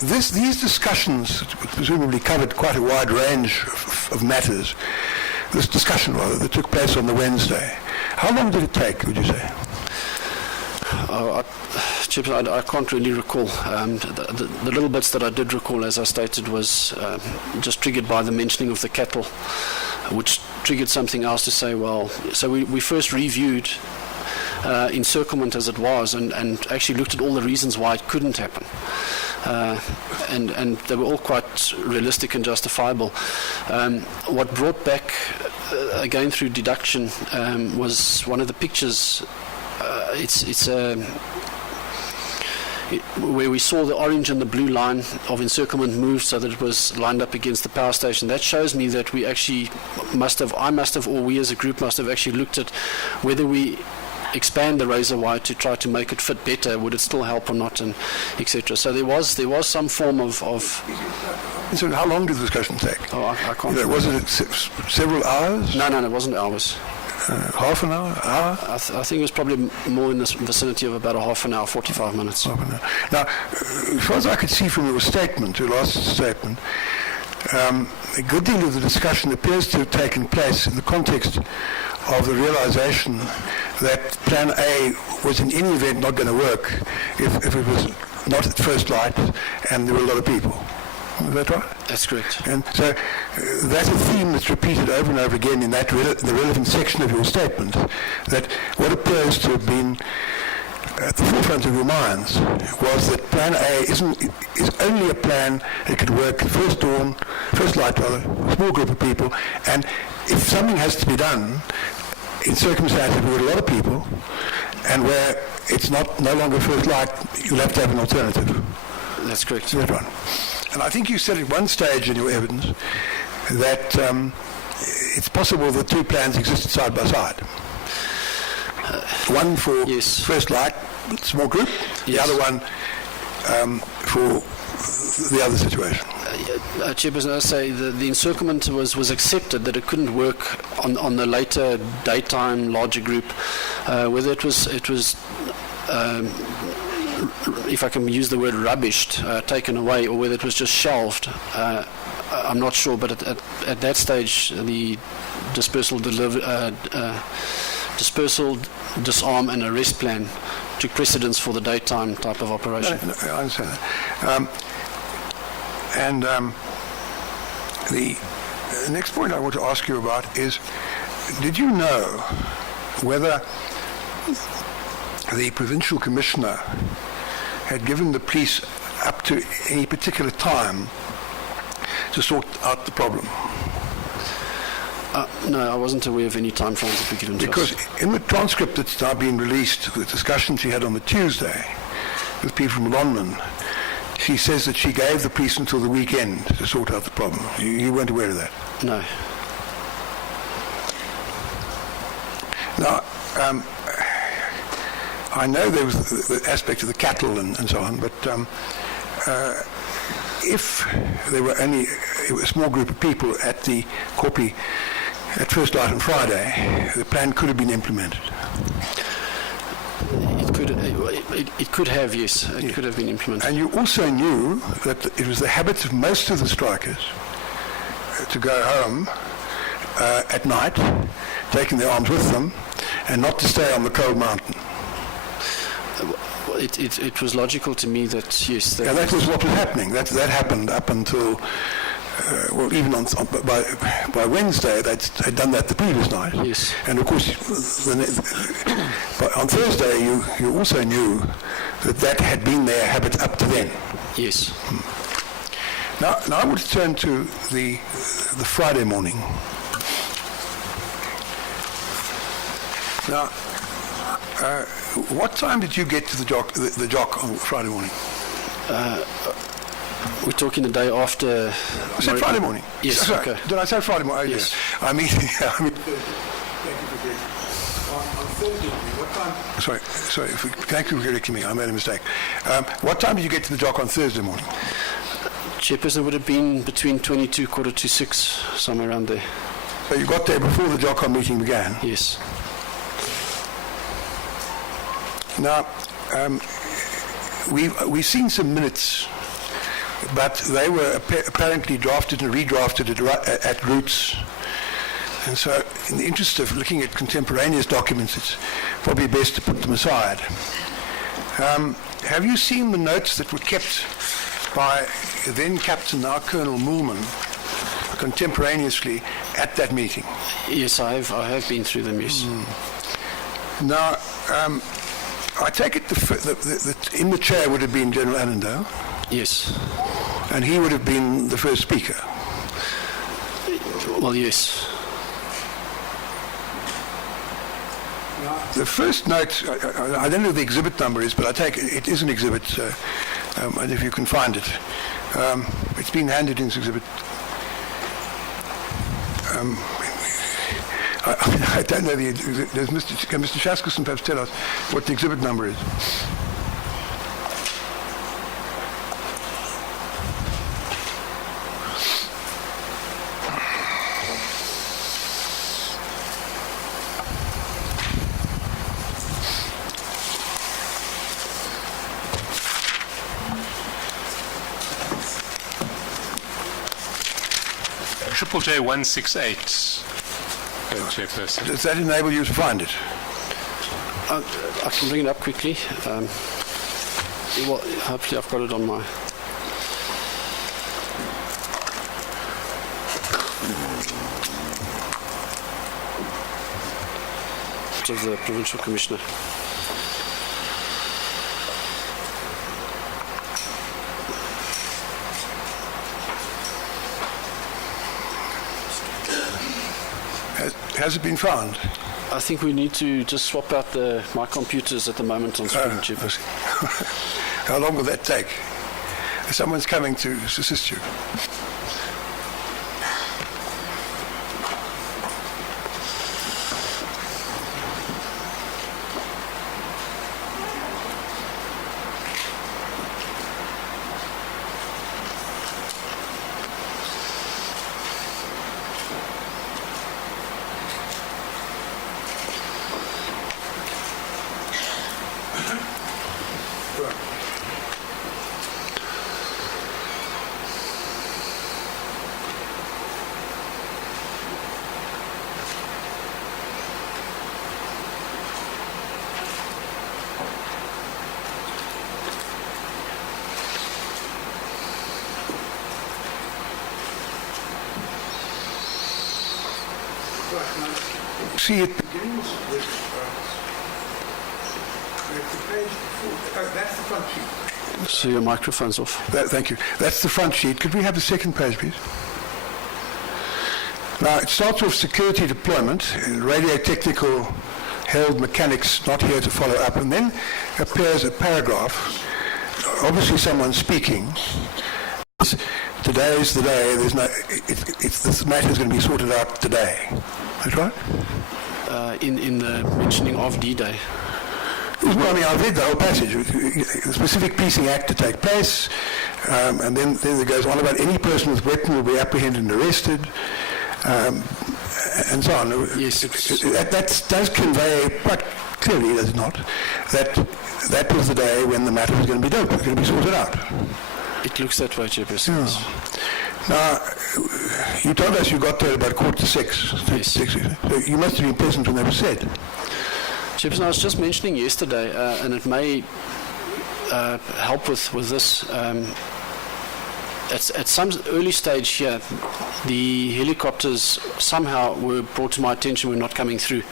these discussions presumably covered quite a wide range of matters. This discussion, rather, that took place on the Wednesday. How long did it take, would you say? Chairperson, I can't really recall. The little bits that I did recall, as I stated, was just triggered by the mentioning of the cattle, which triggered something else to say, well, so we first reviewed encirclement as it was and actually looked at all the reasons why it couldn't happen. And they were all quite realistic and justifiable. What brought back, again through deduction, was one of the pictures. It's where we saw the orange and the blue line of encirclement move so that it was lined up against the power station. That shows me that we actually I must have, or we as a group must have actually looked at whether we expand the razor wire to try to make it fit better, would it still help or not, and etc. So there was some form of. So how long did the discussion take? Oh, I can't. Was it several hours? No, it wasn't hours. Half an hour? Hour? I think it was probably more in the vicinity of about a half an hour, 45 minutes. Half an hour. Now, as far as I could see from your statement, your last statement, a good deal of the discussion appears to have taken place in the context of the realization that Plan A was in any event not going to work if it was not at first light and there were a lot of people. Is that right? That's correct. And so that's a theme that's repeated over and over again in that the relevant section of your statement, that what appears to have been at the forefront of your minds was that Plan A is only a plan that could work first light rather, a small group of people, and if something has to be done in circumstances with a lot of people and where it's no longer first light, you'll have to have an alternative. That's correct. Is that right? And I think you said at one stage in your evidence that it's possible that two plans existed side by side. One for yes. first light, small group, the Yes. other one for the other situation. Chairperson, I say the encirclement was accepted that it couldn't work on the later daytime larger group, whether it was if I can use the word rubbished, taken away, or whether it was just shelved. I'm not sure, but at that stage the dispersal, disarm and arrest plan took precedence for the daytime type of operation. No, I understand that. The next point I want to ask you about is, did you know whether the provincial commissioner had given the police up to any particular time to sort out the problem? No, I wasn't aware of any time frames that were given to us. Because in the transcript that's now been released, the discussion she had on the Tuesday with people from Lonman, she says that she gave the police until the weekend to sort out the problem. You weren't aware of that? No. Now, I know there was the aspect of the cattle and so on, but if there were only a small group of people at the Kopi at first light on Friday, the plan could have been implemented. It could have, yes. It could have been implemented. And you also knew that it was the habit of most of the strikers to go home at night, taking their arms with them, and not to stay on the cold mountain. It was logical to me that, yes... That was what was happening. That happened up until, even by Wednesday, they'd done that the previous night. Yes. And of course, but on Thursday, you also knew that had been their habit up to then. Yes. Now I want to turn to the Friday morning. Now, what time did you get to the jock on Friday morning? We're talking the day after... I said Friday morning. Yes, Sorry, okay. Did I say Friday morning? Oh, yes. Yeah. I mean, on Thursday morning, what time... Sorry, thank you for correcting me. I made a mistake. What time did you get to the jock on Thursday morning? Chairperson, would have been between 22, 5:45, somewhere around there. So you got there before the JOCOM meeting began? Yes. Now, we've seen some minutes, but they were apparently drafted and redrafted at Roots. And so, in the interest of looking at contemporaneous documents, it's probably best to put them aside. Have you seen the notes that were kept by then Captain, now Colonel Moolman, contemporaneously at that meeting? Yes, I have been through them, yes. Now, I take it in the chair would have been General Annandale, Yes. and he would have been the first speaker. Well, yes. The first note, I don't know what the exhibit number is, but I take it is an exhibit, and if you can find it. It's been handed in as exhibit. I don't know can Mr. Shaskerson perhaps tell us what the exhibit number is? Triple J 168. Chairperson. Does that enable you to find it? I can bring it up quickly. Well, hopefully I've got it on my... of the Provincial Commissioner. Has it been found? I think we need to just swap out my computers at the moment on screen, Chairperson. How long will that take? Someone's coming to assist you. See, it begins with the page before. That's the front sheet. So your microphone's off. Thank you. That's the front sheet. Could we have the second page, please? Now, it starts with security deployment, radio technical held mechanics not here to follow up, and then appears a paragraph, obviously someone speaking. Today is the day. There's no. This matter is going to be sorted out today. That's right. In the mentioning of D-Day. Well, I mean, I've read the whole passage. The specific piecing act to take place, and then it goes on about any person with weapon will be apprehended and arrested, and so on. Yes. That does convey quite clearly, does it not, that was the day when the matter was going to be dealt with, going to be sorted out. It looks that way, Chairperson. Yeah. Now, you told us you got there about 5:45. Yes. So you must have been present when that was said. Chairperson, I was just mentioning yesterday, and it may help with this. At some early stage here, the helicopters somehow were brought to my attention were not coming through.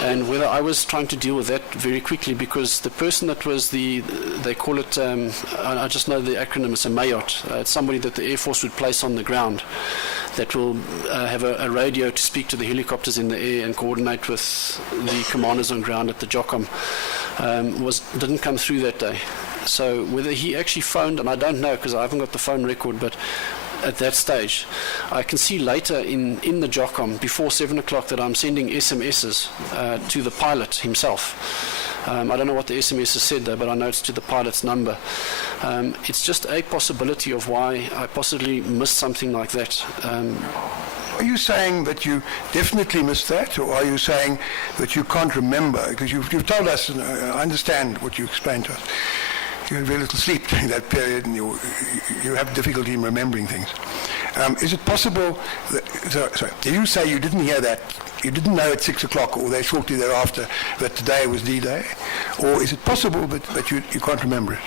And whether I was trying to deal with that very quickly, because the person that was they call it, I just know the acronym, it's a MAYOT. It's somebody that the Air Force would place on the ground that will have a radio to speak to the helicopters in the air and coordinate with the commanders on ground at the JOCOM, didn't come through that day. So whether he actually phoned, and I don't know because I haven't got the phone record, but at that stage, I can see later in the JOCOM before 7 o'clock that I'm sending SMSs to the pilot himself. I don't know what the SMS has said though, but I know it's to the pilot's number. It's just a possibility of why I possibly missed something like that. Are you saying that you definitely missed that, or are you saying that you can't remember? Because you've told us, and I understand what you explained to us. You had very little sleep during that period, and you have difficulty in remembering things. Is it possible that, do you say you didn't hear that, you didn't know at 6 o'clock or shortly thereafter that today was D-Day? Or is it possible that you can't remember it?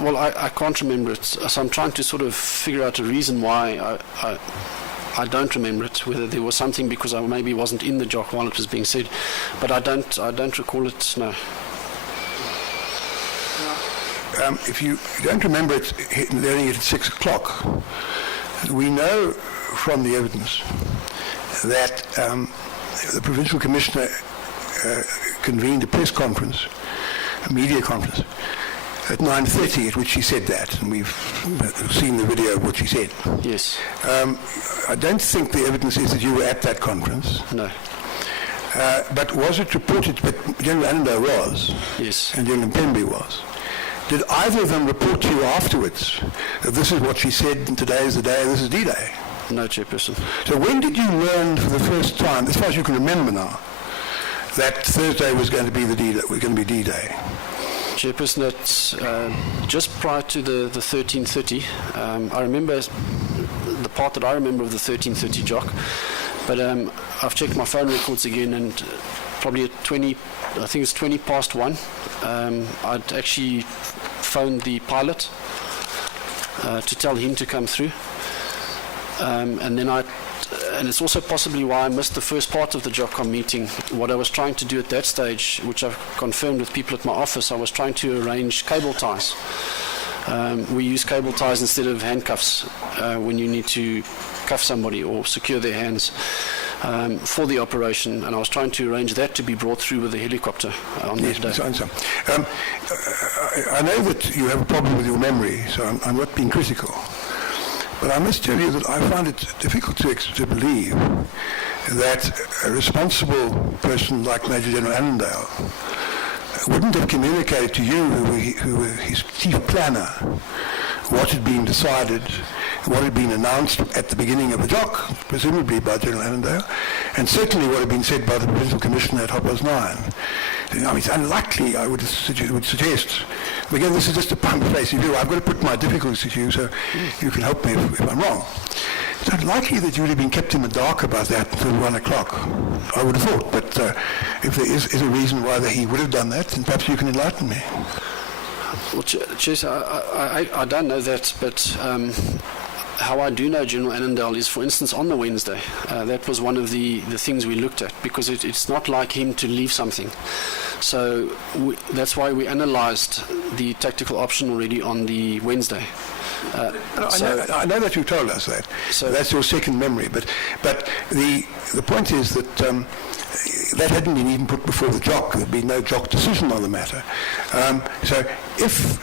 Well, I can't remember it, so I'm trying to sort of figure out a reason why I don't remember it, whether there was something because I maybe wasn't in the JOC while it was being said, but I don't recall it, no. If you don't remember it, learning it at 6 o'clock, we know from the evidence that the Provincial Commissioner convened a press conference, a media conference, at 9:30, at which she said that, and we've seen the video of what she said. Yes. I don't think the evidence is that you were at that conference. No. But was it reported, but General Anando was, Yes. and General Mpembe was. Did either of them report to you afterwards that this is what she said, and today is the day, this is D-Day? No, Chairperson. So when did you learn for the first time, as far as you can remember now, that Thursday was going to be D-Day? Chairperson, it's just prior to the 13:30. I remember the part that I remember of the 13:30 JOC, but I've checked my phone records again, and probably at 20, I think it's 20 past 1, I'd actually phoned the pilot to tell him to come through. And it's also possibly why I missed the first part of the JobCom meeting. What I was trying to do at that stage, which I've confirmed with people at my office, I was trying to arrange cable ties. We use cable ties instead of handcuffs when you need to cuff somebody or secure their hands for the operation, and I was trying to arrange that to be brought through with a helicopter on that day. I know that you have a problem with your memory, so I'm not being critical. But I must tell you that I find it difficult to believe that a responsible person like Major General Annandale wouldn't have communicated to you, who were his chief planner, what had been decided, what had been announced at the beginning of the JOC, presumably by General Annandale, and certainly what had been said by the Provincial Commissioner at 9:30. I mean, it's unlikely, I would suggest. Again, this is just a place view. I've got to put my difficulties to you so you can help me if I'm wrong. It's unlikely that you would have been kept in the dark about that until 1 o'clock, I would have thought. But if there is a reason why he would have done that, then perhaps you can enlighten me. Well, Chase, I don't know that, but how I do know General Annandale is, for instance, on the Wednesday. That was one of the things we looked at, because it's not like him to leave something. So that's why we analysed the tactical option already on the Wednesday. I know that you told us that. So that's your second memory. But the point is that that hadn't been even put before the JOC. There'd been no JOC decision on the matter. So if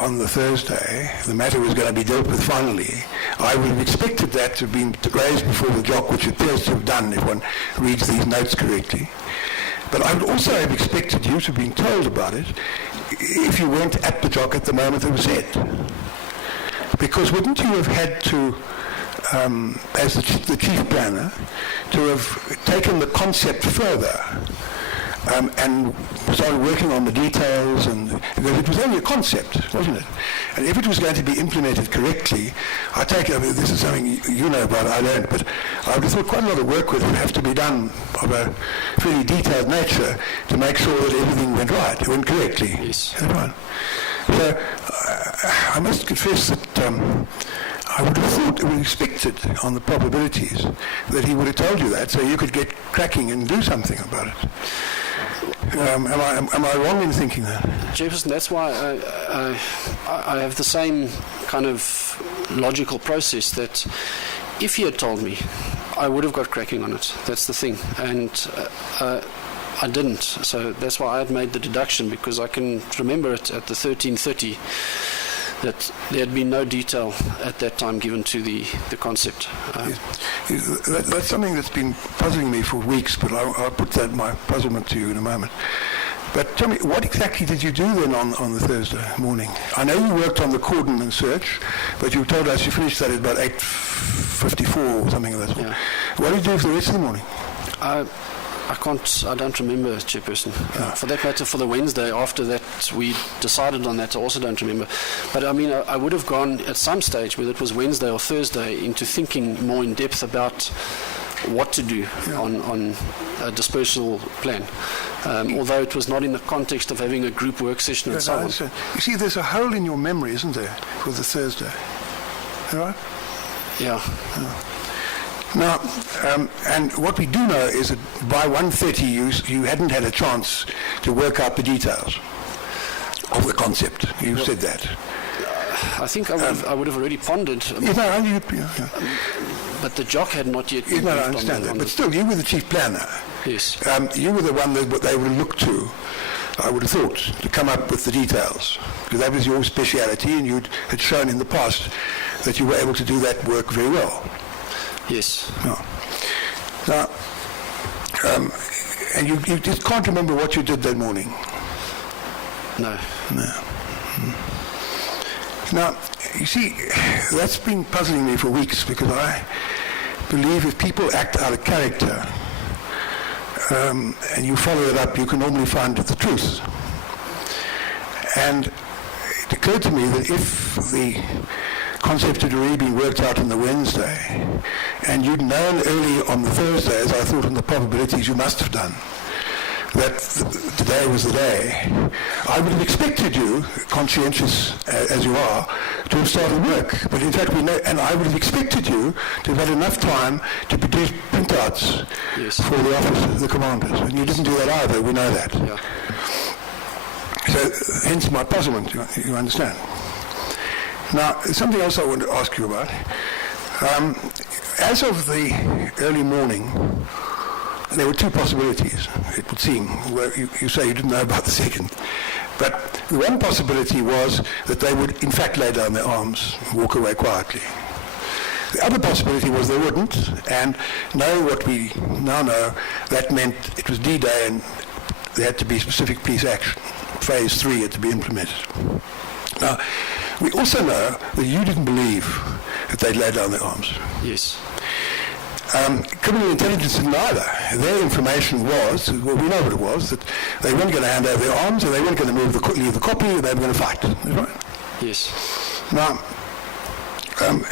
on the Thursday the matter was going to be dealt with finally, I would have expected that to have been raised before the JOC, which it appears to have done if one reads these notes correctly. But I would also have expected you to have been told about it if you weren't at the JOC at the moment it was said. Because wouldn't you have had to, as the chief planner, to have taken the concept further and started working on the details, and because it was only a concept, wasn't it? And if it was going to be implemented correctly, I take it, I mean, this is something you know about, I don't, but I would have thought quite a lot of work would have to be done of a fairly detailed nature to make sure that everything went right, it went correctly. Yes. Right. So I must confess that I would have thought, would have expected on the probabilities that he would have told you that, so you could get cracking and do something about it. Am I wrong in thinking that? Jefferson, that's why I have the same kind of logical process, that if he had told me, I would have got cracking on it. That's the thing. And I didn't. So that's why I had made the deduction, because I can remember it at the 13:30 that there had been no detail at that time given to the concept. That's something that's been puzzling me for weeks, but I'll put my puzzlement to you in a moment. But tell me, what exactly did you do then on the Thursday morning? I know you worked on the cordon and search, but you told us you finished that at about 8:54 or something like that. Yeah. What did you do for the rest of the morning? I don't remember, Chairperson. For that matter, for the Wednesday after that we decided on that, I also don't remember. But I mean, I would have gone at some stage, whether it was Wednesday or Thursday, into thinking more in depth about what to do on a dispersal plan. Although it was not in the context of having a group work session and so on. You see, there's a hole in your memory, isn't there, for the Thursday? All right? Yeah. Now, and what we do know is that by 1:30 you hadn't had a chance to work out the details of the concept. You said that. I think I would have already pondered. But the JOC had not yet. I understand that. But still, you were the chief planner. Yes. You were the one that they would look to, I would have thought, to come up with the details. Because that was your speciality, and you had shown in the past that you were able to do that work very well. Yes. No. Now, and you just can't remember what you did that morning? No. Now, you see, that's been puzzling me for weeks, because I believe if people act out of character and you follow it up, you can normally find the truth. And it occurred to me that if the concept had already been worked out on the Wednesday, and you'd known early on the Thursday, as I thought on the probabilities you must have done, that the day was the day, I would have expected you, conscientious as you are, to have started work. But in fact, we know, and I would have expected you to have had enough time to produce printouts for the officers, the commanders. And you didn't do that either, we know that. Yeah. So, hence my puzzlement, you understand. Now, something else I want to ask you about. As of the early morning, there were two possibilities, it would seem. Well, you say you didn't know about the second. But the one possibility was that they would, in fact, lay down their arms and walk away quietly. The other possibility was they wouldn't, and know what we now know, that meant it was D-Day and there had to be specific police action. Phase 3 had to be implemented. Now, we also know that you didn't believe that they'd lay down their arms. Yes. Criminal intelligence didn't either. Their information was, well, we know what it was, that they weren't going to hand over their arms and they weren't going to leave the copy, they were going to fight. That's right? Yes. Now,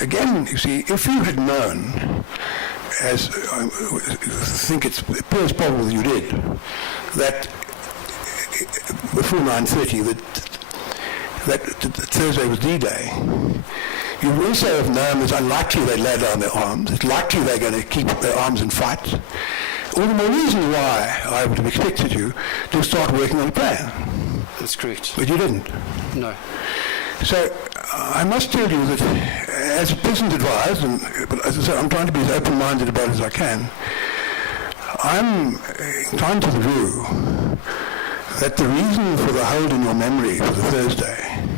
again, you see, if you had known, as I think it appears probable that you did, that before 9:30, that Thursday was D-Day, you would also have known it's unlikely they'd lay down their arms. It's likely they're going to keep their arms and fight. All the more reason why I would have expected you to start working on a plan. That's correct. But you didn't. No. So I must tell you that, as President advised, but as I said, I'm trying to be as open-minded about it as I can, I'm inclined to the view that the reason for the hold in your memory for the Thursday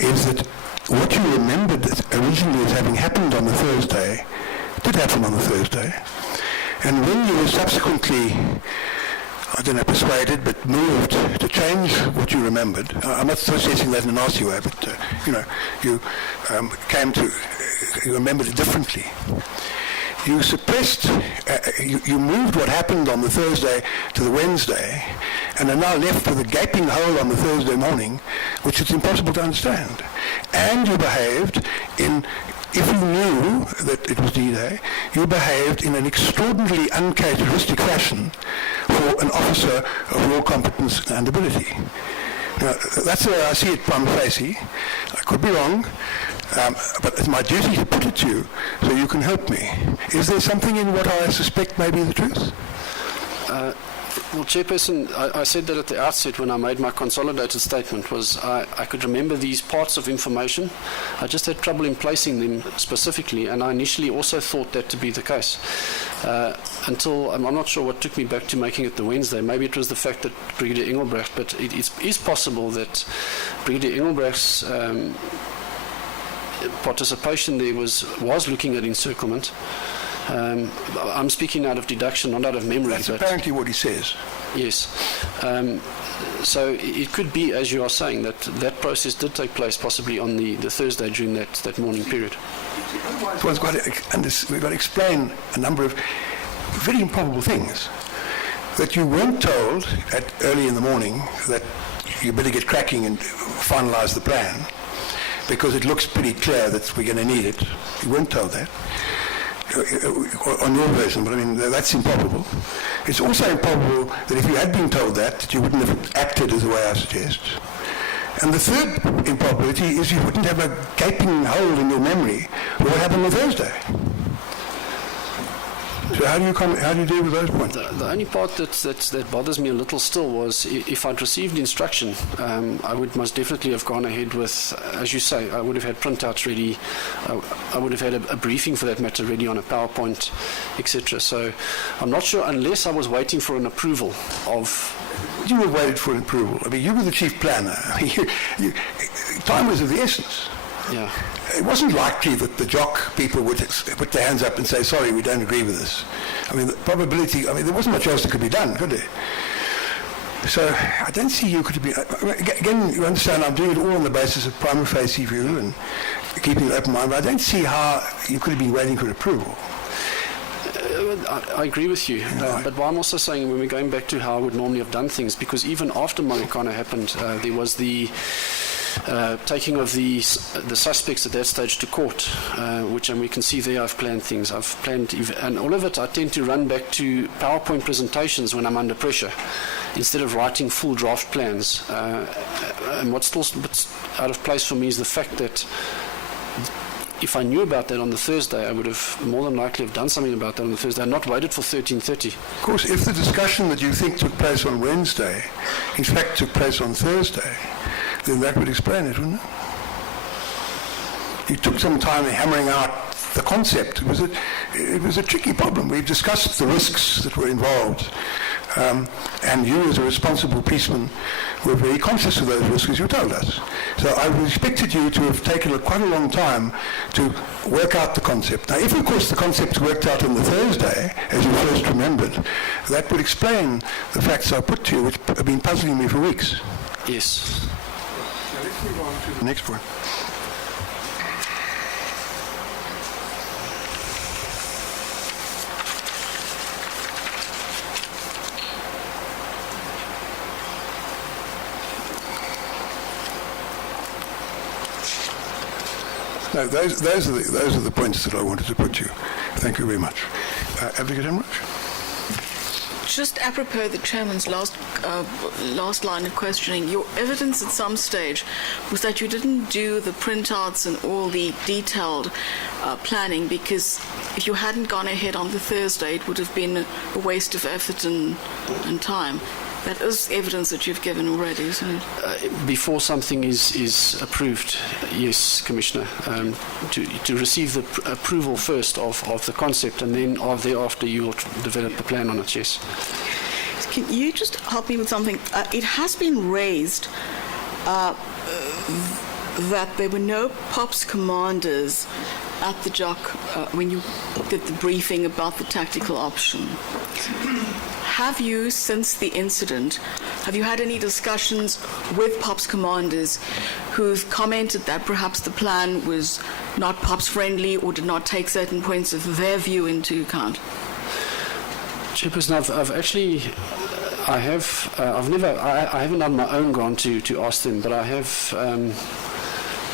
is that what you remembered originally as having happened on the Thursday did happen on the Thursday. And when you were subsequently, I don't know, persuaded, but moved to change what you remembered, I'm not suggesting that in a nasty way, but, you you remembered it differently. You suppressed, you moved what happened on the Thursday to the Wednesday, and are now left with a gaping hole on the Thursday morning, which it's impossible to understand. And you behaved if you knew that it was D-Day, you behaved in an extraordinarily uncharacteristic fashion for an officer of your competence and ability. Now, that's the way I see it prima facie. I could be wrong, but it's my duty to put it to you so you can help me. Is there something in what I suspect may be the truth? Well, Chairperson, I said that at the outset when I made my consolidated statement was I could remember these parts of information. I just had trouble in placing them specifically, and I initially also thought that to be the case. Until, I'm not sure what took me back to making it the Wednesday. Maybe it was the fact that Brigadier Engelbrecht, but it is possible that Brigadier Engelbrecht's participation there was looking at encirclement. I'm speaking out of deduction, not out of memory. That's apparently what he says. Yes. So it could be, as you are saying, that process did take place possibly on the Thursday during that morning period. We've got to explain a number of very improbable things. That you weren't told early in the morning that you better get cracking and finalise the plan because it looks pretty clear that we're going to need it. You weren't told that. On your version, but I mean, that's improbable. It's also improbable that if you had been told that you wouldn't have acted as the way I suggest. And the third improbability is you wouldn't have a gaping hole in your memory of what happened on Thursday. So how do you deal with those points? The only part that bothers me a little still was if I'd received instruction, I would most definitely have gone ahead with, as you say, I would have had printouts ready, I would have had a briefing for that matter ready on a PowerPoint, etc. So I'm not sure, unless I was waiting for an approval of... You were waiting for an approval. I mean, you were the chief planner. Time was of the essence. Yeah. It wasn't likely that the jock people would put their hands up and say, sorry, we don't agree with this. I mean, the probability, there wasn't much else that could be done, could there? So I don't see you could have been... Again, you understand, I'm doing it all on the basis of prima facie view and keeping an open mind, but I don't see how you could have been waiting for approval. I agree with you, but what I'm also saying, when we're going back to how I would normally have done things, because even after Marikana happened, there was the taking of the suspects at that stage to court, and we can see there I've planned things. And all of it I tend to run back to PowerPoint presentations when I'm under pressure, instead of writing full draft plans. And what's still a bit out of place for me is the fact that if I knew about that on the Thursday, I would have more than likely have done something about that on the Thursday and not waited for 13:30. Of course, if the discussion that you think took place on Wednesday, in fact took place on Thursday, then that would explain it, wouldn't it? You took some time hammering out the concept. It was a tricky problem. We've discussed the risks that were involved. And you, as a responsible policeman, were very conscious of those risks, as you told us. So I expected you to have taken quite a long time to work out the concept. Now, if, of course, the concept worked out on the Thursday, as you first remembered, that would explain the facts I put to you, which have been puzzling me for weeks. Yes. Now, let's move on to the next point. No, those are the points that I wanted to put to you. Thank you very much. Advocate Hemrich? Just apropos the chairman's last line of questioning, your evidence at some stage was that you didn't do the printouts and all the detailed planning because if you hadn't gone ahead on the Thursday, it would have been a waste of effort and time. That is evidence that you've given already, isn't it? Before something is approved, yes, Commissioner, to receive the approval first of the concept, and then thereafter you will develop the plan on it, yes. Can you just help me with something? It has been raised that there were no POPs commanders at the JOC when you did the briefing about the tactical option. Have you, since the incident, have you had any discussions with POPs commanders who've commented that perhaps the plan was not POPs friendly or did not take certain points of their view into account? Chairperson, I haven't done my own grant to ask them, but I have.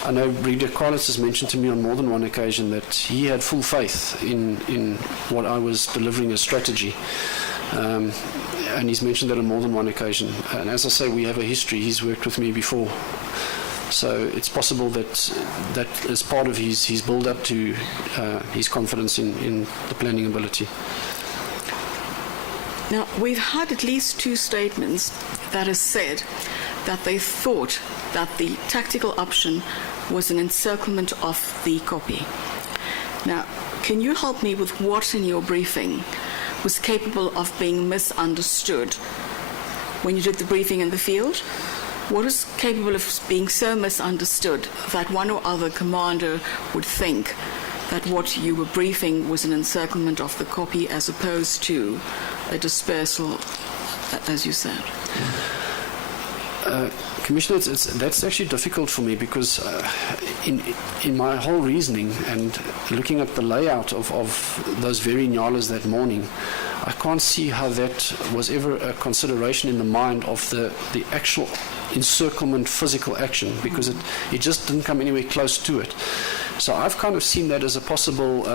I know Brigadier Carlos has mentioned to me on more than one occasion that he had full faith in what I was delivering as strategy. And he's mentioned that on more than one occasion. And as I say, we have a history. He's worked with me before. So it's possible that is part of his build-up to his confidence in the planning ability. Now, we've had at least two statements that have said that they thought that the tactical option was an encirclement of the copy. Now, can you help me with what in your briefing was capable of being misunderstood when you did the briefing in the field? What is capable of being so misunderstood that one or other commander would think that what you were briefing was an encirclement of the copy as opposed to a dispersal, as you said? Commissioner, that's actually difficult for me because in my whole reasoning and looking at the layout of those very nyalas that morning, I can't see how that was ever a consideration in the mind of the actual encirclement physical action, because it just didn't come anywhere close to it. So I've kind of seen that as a possible,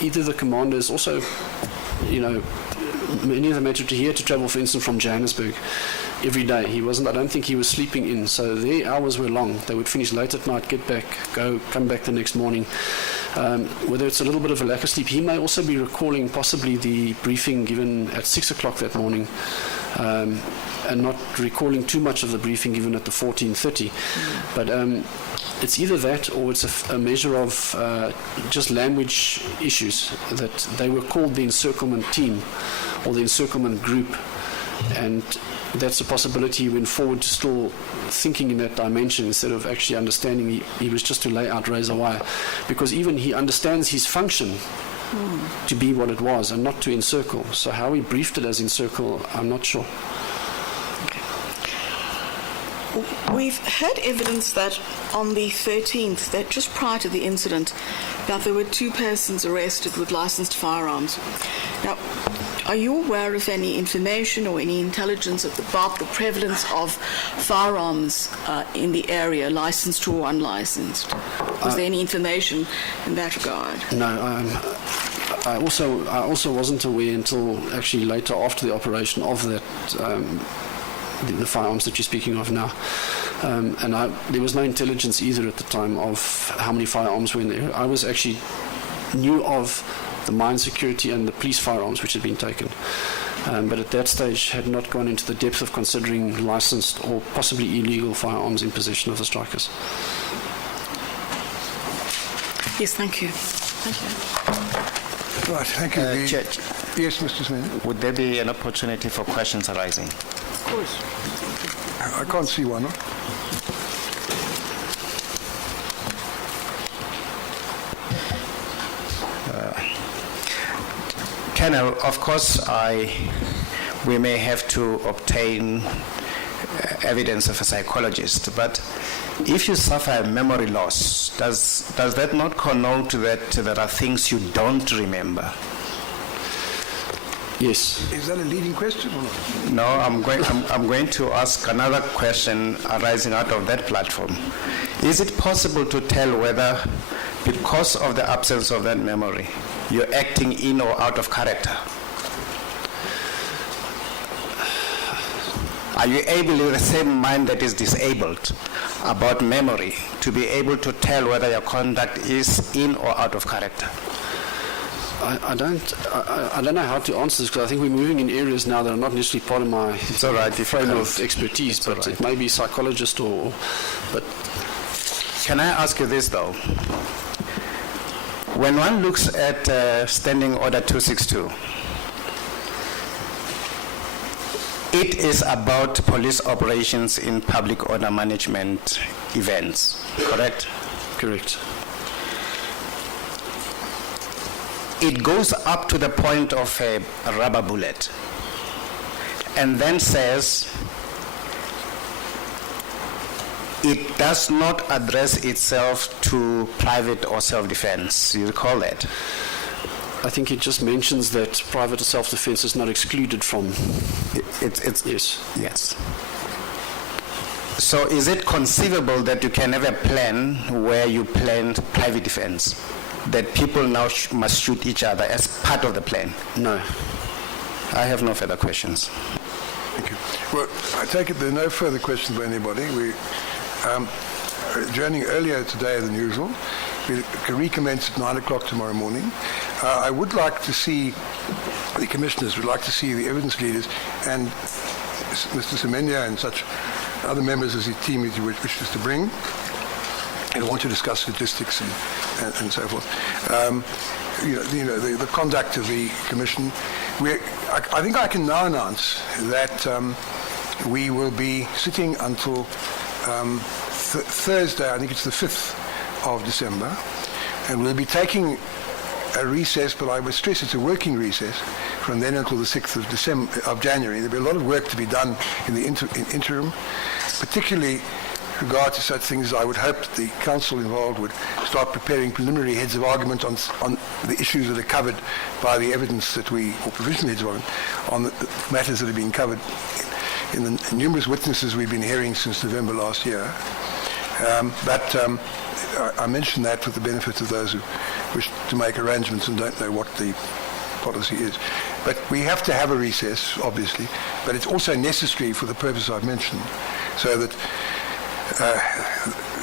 either the commanders also, many of them had to travel, for instance, from Johannesburg every day. I don't think he was sleeping in, so their hours were long. They would finish late at night, get back, come back the next morning. Whether it's a little bit of a lack of sleep, he may also be recalling possibly the briefing given at 6 o'clock that morning, and not recalling too much of the briefing given at the 14:30. But it's either that or it's a measure of just language issues, that they were called the encirclement team or the encirclement group, and that's a possibility he went forward to still thinking in that dimension instead of actually understanding he was just to lay out razor wire, because even he understands his function to be what it was and not to encircle. So how he briefed it as encircle, I'm not sure. We've had evidence that on the 13th, that just prior to the incident, that there were two persons arrested with licensed firearms. Now, Are you aware of any information or any intelligence about the prevalence of firearms in the area, licensed or unlicensed? Was there any information in that regard? No, I also wasn't aware until actually later after the operation of that, the firearms that you're speaking of now. There was no intelligence either at the time of how many firearms were in there. I was actually knew of the mine security and the police firearms which had been taken. But at that stage had not gone into the depth of considering licensed or possibly illegal firearms in possession of the strikers. Yes, thank you. Thank you. Right, thank you. Judge, Yes, Mr. Smith. would there be an opportunity for questions arising? Of course. I can't see one. Colonel, of course, we may have to obtain evidence of a psychologist, but if you suffer memory loss, does that not connote that there are things you don't remember? Yes. Is that a leading question or not? No, I'm going to ask another question arising out of that platform. Is it possible to tell whether, because of the absence of that memory, you're acting in or out of character? Are you able, with the same mind that is disabled about memory, to be able to tell whether your conduct is in or out of character? I don't know how to answer this because I think we're moving in areas now that are not necessarily part of my frame of expertise, but it may be psychologist but... Can I ask you this though? When one looks at Standing Order 262, it is about police operations in public order management events, correct? Correct. It goes up to the point of a rubber bullet and then says it does not address itself to private or self-defense. You recall that? I think it just mentions that private self-defense is not excluded from... Yes. Yes. So is it conceivable that you can have a plan where you planned private defense? That people now must shoot each other as part of the plan? No. I have no further questions. Thank you. Well, I take it there are no further questions by anybody. We adjourning earlier today than usual. We can recommence at 9 o'clock tomorrow morning. I would like to see, the commissioners would like to see the evidence leaders and Mr. Semenya and such other members of his team that he wishes to bring. And want to discuss statistics and so forth. The conduct of the commission. I think I can now announce that we will be sitting until Thursday, I think it's the 5th of December, and we'll be taking a recess, but I would stress it's a working recess from then until the 6th of January. There'll be a lot of work to be done in the interim, particularly regard to such things. I would hope that the council involved would start preparing preliminary heads of argument on the issues that are covered by the evidence that or provisional heads of argument, on the matters that are being covered in the numerous witnesses we've been hearing since November last year. I mention that for the benefit of those who wish to make arrangements and don't know what the policy is. But we have to have a recess, obviously, but it's also necessary for the purpose I've mentioned, so that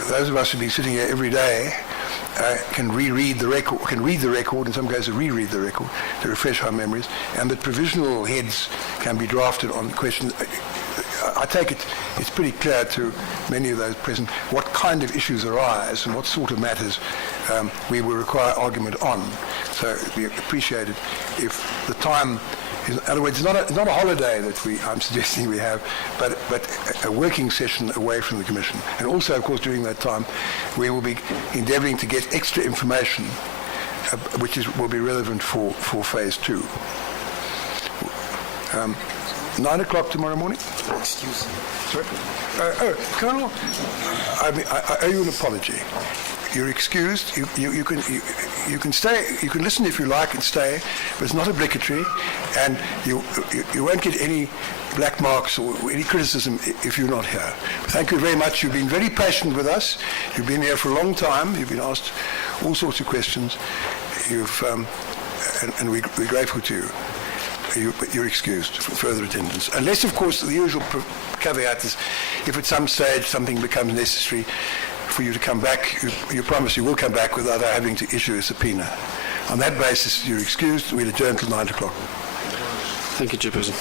those of us who be sitting here every day can read the record, in some cases reread the record to refresh our memories, and that provisional heads can be drafted on questions. I take it's pretty clear to many of those present what kind of issues arise and what sort of matters we will require argument on. So it would be appreciated if the time, in other words, it's not a holiday that I'm suggesting we have, but a working session away from the Commission. And also, of course, during that time, we will be endeavouring to get extra information which will be relevant for Phase 2. 9 o'clock tomorrow morning? Excuse me. Sorry? Colonel, I owe you an apology. You're excused. You can stay. You can listen if you like and stay, but it's not obligatory, and you won't get any black marks or any criticism if you're not here. Thank you very much. You've been very patient with us. You've been here for a long time. You've been asked all sorts of questions. And we're grateful to you. You're excused from further attendance. Unless, of course, the usual caveat is if at some stage something becomes necessary for you to come back, you promise you will come back without having to issue a subpoena. On that basis, you're excused. We'll adjourn till 9 o'clock. Thank you, Chairperson.